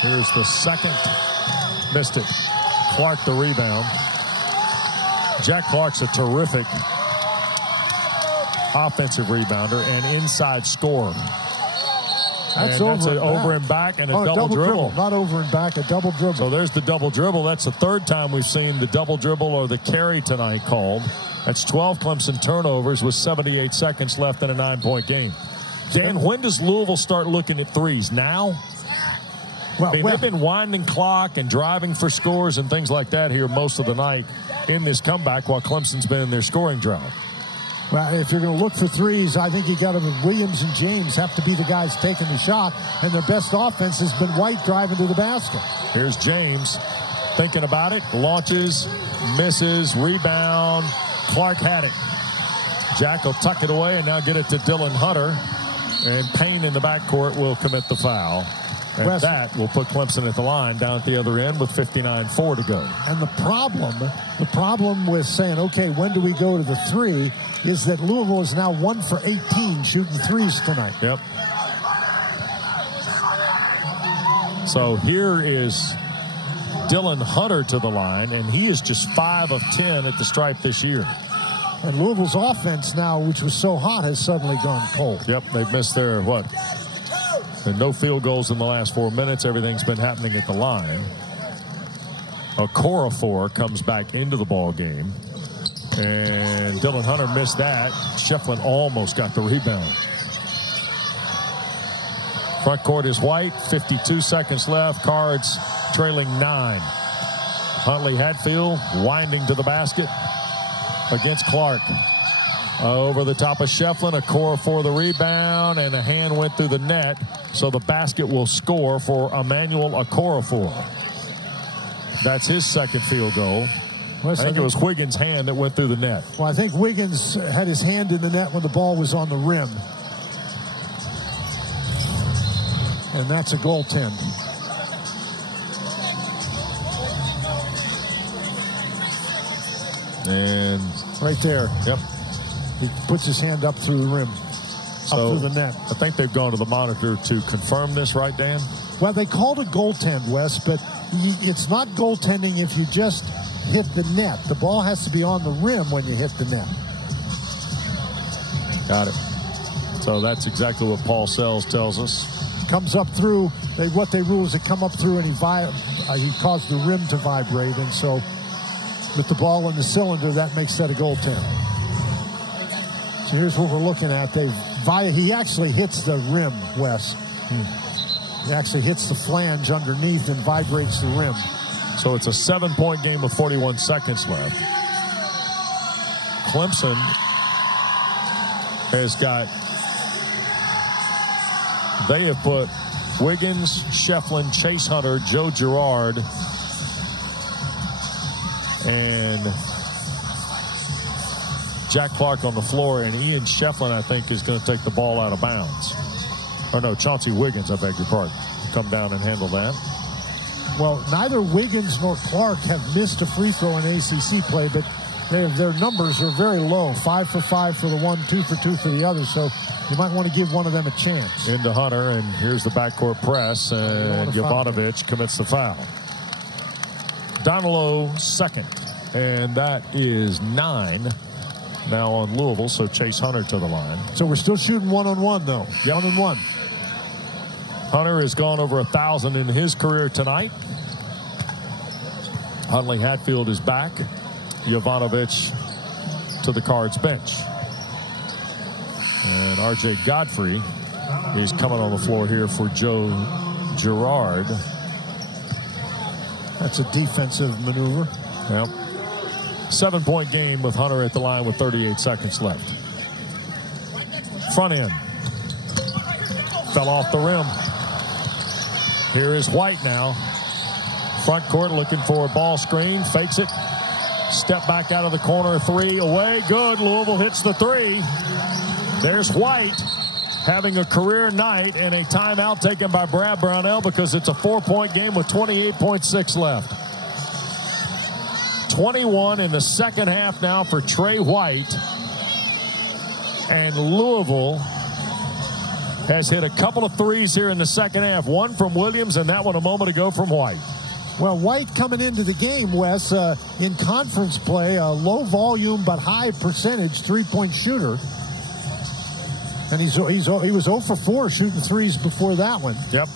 Here's the second. Missed it. Clark the rebound. Jack Clark's a terrific offensive rebounder and inside scorer. That's an over and back and a double dribble. Not over and back, a double dribble. So there's the double dribble. That's the third time we've seen the double dribble or the carry tonight called. That's 12 Clemson turnovers with 78 seconds left in a 9-point game. Dan, when does Louisville start looking at threes? Now? Well, they've been winding clock and driving for scores and things like that here most of the night in this comeback while Clemson's been in their scoring drought. Well, if you're going to look for threes, I think you got to. Williams and James have to be the guys taking the shot, and their best offense has been White driving to the basket. Here's James thinking about it, launches, misses, rebound. Clark had it. Jack will tuck it away and now get it to Dylan Hunter, and Payne in the backcourt will commit the foul. And that will put Clemson at the line down at the other end with 59:4 to go. And the problem with saying, okay, when do we go to the three, is that Louisville is now 1 for 18 shooting threes tonight. Yep. So here is Dylan Hunter to the line, and he is just 5 of 10 at the stripe this year. And Louisville's offense now, which was so hot, has suddenly gone cold. Yep, they've missed their, and no field goals in the last 4 minutes. Everything's been happening at the line. Okorafor comes back into the ball game. And Dylan Hunter missed that. Shefflin almost got the rebound. Front court is White. 52 seconds left. Cards trailing 9. Huntley Hatfield winding to the basket against Clark. Over the top of Shefflin. Okorafor the rebound. And a hand went through the net. So the basket will score for Emmanuel Okorafor. That's his second field goal. I think it was Wiggins' hand that went through the net. Well, I think Wiggins had his hand in the net when the ball was on the rim. And that's a goaltend. And right there. Yep. He puts his hand up through the rim. So, up through the net. I think they've gone to the monitor to confirm this, right, Dan? Well, they called it goaltend, Wes, but it's not goaltending if you just hit the net. The ball has to be on the rim when you hit the net. Got it. So that's exactly what Paul Sells tells us. Comes up through, what they rule is it come up through and he caused the rim to vibrate, and so with the ball in the cylinder, that makes that a goaltend. So here's what we're looking at. He actually hits the rim, Wes. He actually hits the flange underneath and vibrates the rim. So it's a 7-point game with 41 seconds left. Clemson has got, they have put Wiggins, Shefflin, Chase Hunter, Joe Girard, and Jack Clark on the floor, and Ian Shefflin, I think, is going to take the ball out of bounds. Or no, Chauncey Wiggins, I beg your pardon. Come down and handle that. Well, neither Wiggins nor Clark have missed a free throw in ACC play, but their numbers are very low. 5 for 5 for the one, 2 for 2 for the other, so you might want to give one of them a chance. Into Hunter, and here's the backcourt press, and Jovanovic commits the foul. Donalo second, and that is 9 now on Louisville, so Chase Hunter to the line. So we're still shooting one-on-one, though. Yep. 1-on-1. Hunter has gone over 1,000 in his career tonight. Huntley Hatfield is back. Jovanovic to the Cards bench. And R.J. Godfrey is coming on the floor here for Joe Girard. That's a defensive maneuver. Yep. 7-point game with Hunter at the line with 38 seconds left. front end. Fell off the rim. Here is White now. Front court looking for a ball screen. Fakes it. Step back out of the corner. Three away. Good. Louisville hits the three. There's White having a career night, and a timeout taken by Brad Brownell because it's a 4-point game with 28.6 left. 21 in the second half now for Tre White. And Louisville has hit a couple of threes here in the second half. One from Williams and that one a moment ago from White. Well, White coming into the game, Wes, in conference play, a low volume but high percentage three-point shooter. And he was 0 for 4 shooting threes before that one. Yep.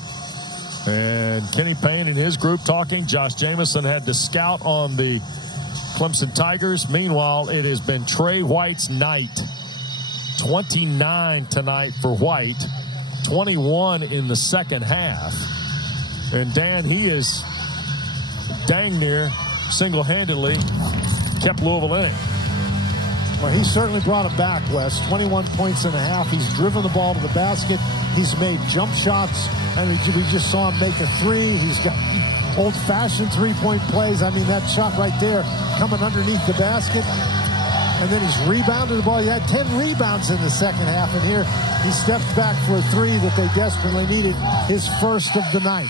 And Kenny Payne and his group talking. Josh Jamison had to scout on the Clemson Tigers. Meanwhile, it has been Tre White's night. 29 tonight for White. 21 in the second half. And Dan, he is dang near single-handedly kept Louisville in it. Well, he certainly brought him back, Wes. 21 points and a half. He's driven the ball to the basket. He's made jump shots. I mean, we just saw him make a three. He's got old-fashioned three-point plays. I mean, that shot right there coming underneath the basket. And then he's rebounded the ball. He had 10 rebounds in the second half. And here he steps back for a three that they desperately needed, his first of the night.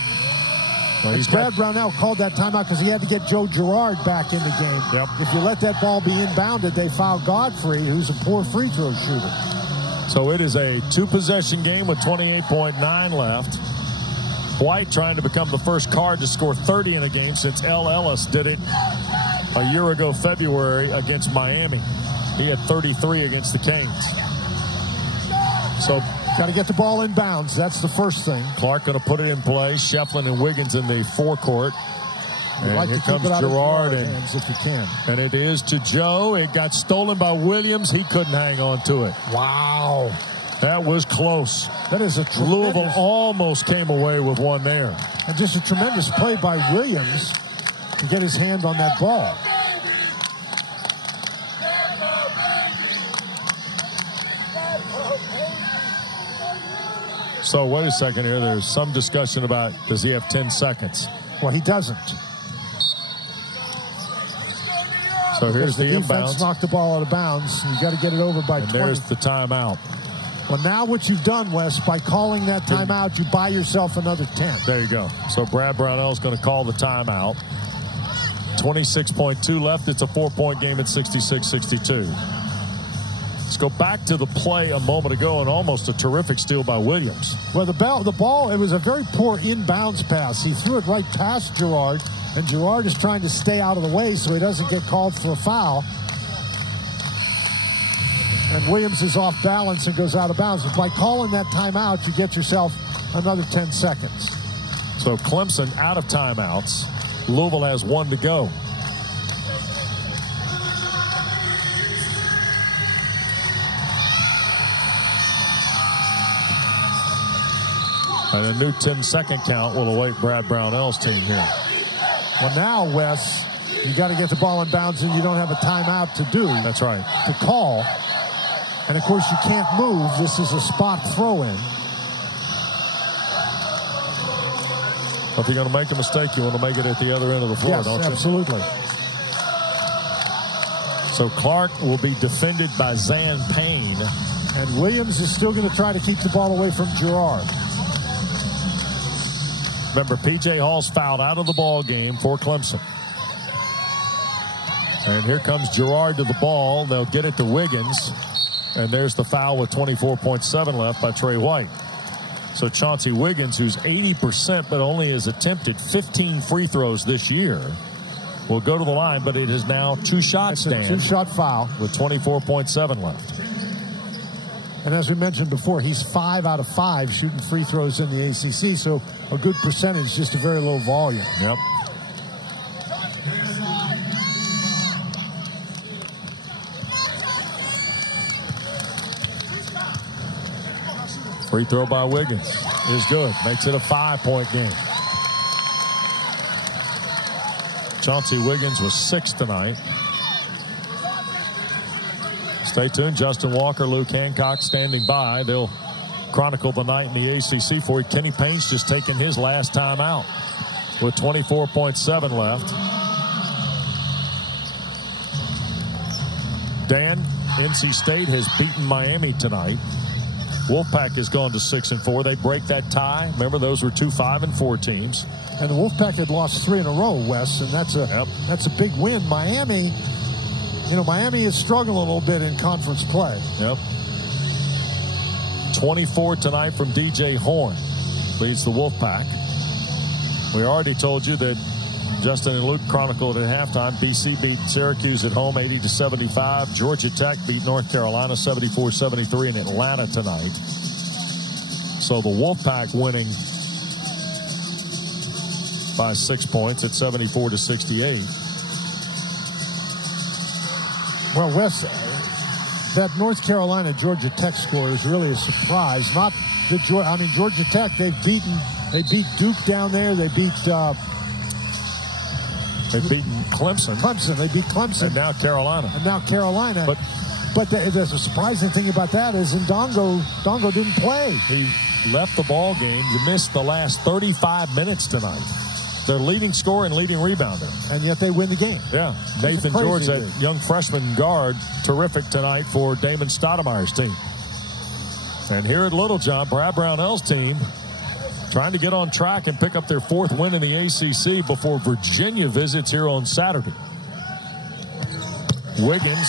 Well, Brad Brownell called that timeout because he had to get Joe Girard back in the game. Yep. If you let that ball be inbounded, they foul Godfrey, who's a poor free throw shooter. So it is a two-possession game with 28.9 left. White trying to become the first card to score 30 in a game since L. Ellis did it a year ago, February, against Miami. He had 33 against the Canes. So got to get the ball in bounds. That's the first thing. Clark going to put it in play. Shefflin and Wiggins in the forecourt. And like here comes Girard. Hands if you can. And it is to Joe. It got stolen by Williams. He couldn't hang on to it. Wow. That was close. That is a tremendous. Louisville almost came away with one there. And just a tremendous play by Williams to get his hand on that ball. So wait a second here. There's some discussion about, does he have 10 seconds? Well, he doesn't. So here's the defense inbounds. Knocked the ball out of bounds. You got to get it over by 20. There's the timeout. Well, now what you've done, Wes, by calling that timeout, you buy yourself another 10. There you go. So Brad Brownell is going to call the timeout. 26.2 left. It's a 4-point game at 66-62. Let's go back to the play a moment ago and almost a terrific steal by Williams. Well, the ball, it was a very poor inbounds pass. He threw it right past Girard, and Girard is trying to stay out of the way so he doesn't get called for a foul. And Williams is off balance and goes out of bounds. But by calling that timeout, you get yourself another 10 seconds. So Clemson out of timeouts. Louisville has one to go. And a new 10-second count will await Brad Brownell's team here. Well, now, Wes, you got to get the ball in bounds, and you don't have a timeout to do. That's right. To call. And, of course, you can't move. This is a spot throw-in. If you're going to make a mistake, you want to make it at the other end of the floor, yes, don't you? Absolutely. So Clark will be defended by Zan Payne. And Williams is still going to try to keep the ball away from Girard. Remember, P.J. Hall's fouled out of the ball game for Clemson. And here comes Girard to the ball. They'll get it to Wiggins. And there's the foul with 24.7 left by Tre White. So Chauncey Wiggins, who's 80% but only has attempted 15 free throws this year, will go to the line, but it is now two-shot stand. It's a two-shot foul. With 24.7 left. And as we mentioned before, he's 5 out of 5 shooting free throws in the ACC, so a good percentage, just a very low volume. Yep. Free throw by Wiggins is good. Makes it a 5-point game. Chauncey Wiggins was 6 tonight. Stay tuned. Justin Walker, Luke Hancock standing by. They'll chronicle the night in the ACC for you. Kenny Payne's just taking his last time out with 24.7 left. Dan, NC State has beaten Miami tonight. Wolfpack has gone to 6-4. They break that tie. Remember, those were 2 5-4 teams. And the Wolfpack had lost 3 in a row, Wes, and that's a big win. Miami, Miami is struggling a little bit in conference play. Yep. 24 tonight from DJ Horn leads the Wolfpack. We already told you that Justin and Luke chronicled at halftime. BC beat Syracuse at home 80-75. Georgia Tech beat North Carolina 74-73 in Atlanta tonight. So the Wolfpack winning by 6 points at 74-68. Well, Wes, that North Carolina Georgia Tech score is really a surprise. Not the Georgia Tech. They beat Duke down there. They've beaten Clemson. They beat Clemson. And now Carolina. But the surprising thing about that is Ndongo didn't play. He left the ball game. You missed the last 35 minutes tonight. Their leading scorer and leading rebounder. And yet they win the game. Yeah. Nathan George, that young freshman guard, terrific tonight for Damon Stoudemire's team. And here at Littlejohn, Brad Brownell's team trying to get on track and pick up their 4th win in the ACC before Virginia visits here on Saturday. Wiggins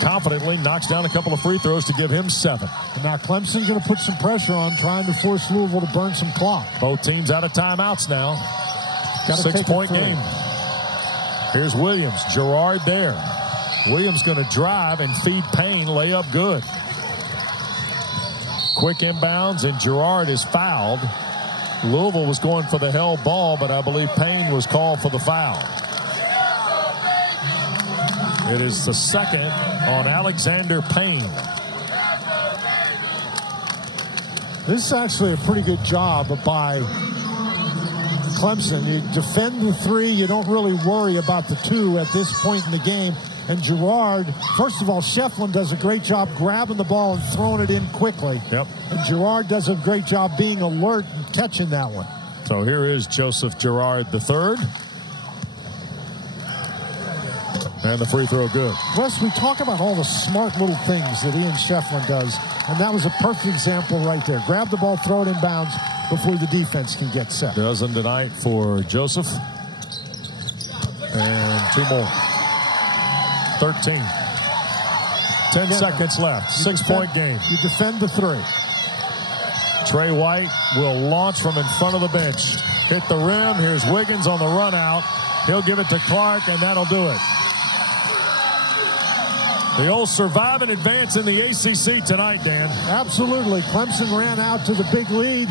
confidently knocks down a couple of free throws to give him 7. And now Clemson's going to put some pressure on, trying to force Louisville to burn some clock. Both teams out of timeouts now. 6-point game. Here's Williams. Gerard there. Williams going to drive and feed Payne. Layup good. Quick inbounds, and Gerard is fouled. Louisville was going for the held ball, but I believe Payne was called for the foul. It is the second on Alexander Payne. This is actually a pretty good job by Clemson. You defend the 3. You don't really worry about the 2 at this point in the game. And Gerard, first of all, Shefflin does a great job grabbing the ball and throwing it in quickly. Yep. And Gerard does a great job being alert and catching that one. So here is Joseph Gerard III. And the free throw good. Wes, we talk about all the smart little things that Ian Shefflin does. And that was a perfect example right there. Grab the ball, throw it in bounds before the defense can get set. Dozen tonight for Joseph. And 2 more. 13. 10 seconds left. 6-point game. You defend the 3. Tre White will launch from in front of the bench. Hit the rim. Here's Wiggins on the run out. He'll give it to Clark, and that'll do it. The old survive and advance in the ACC tonight, Dan. Absolutely. Clemson ran out to the big lead.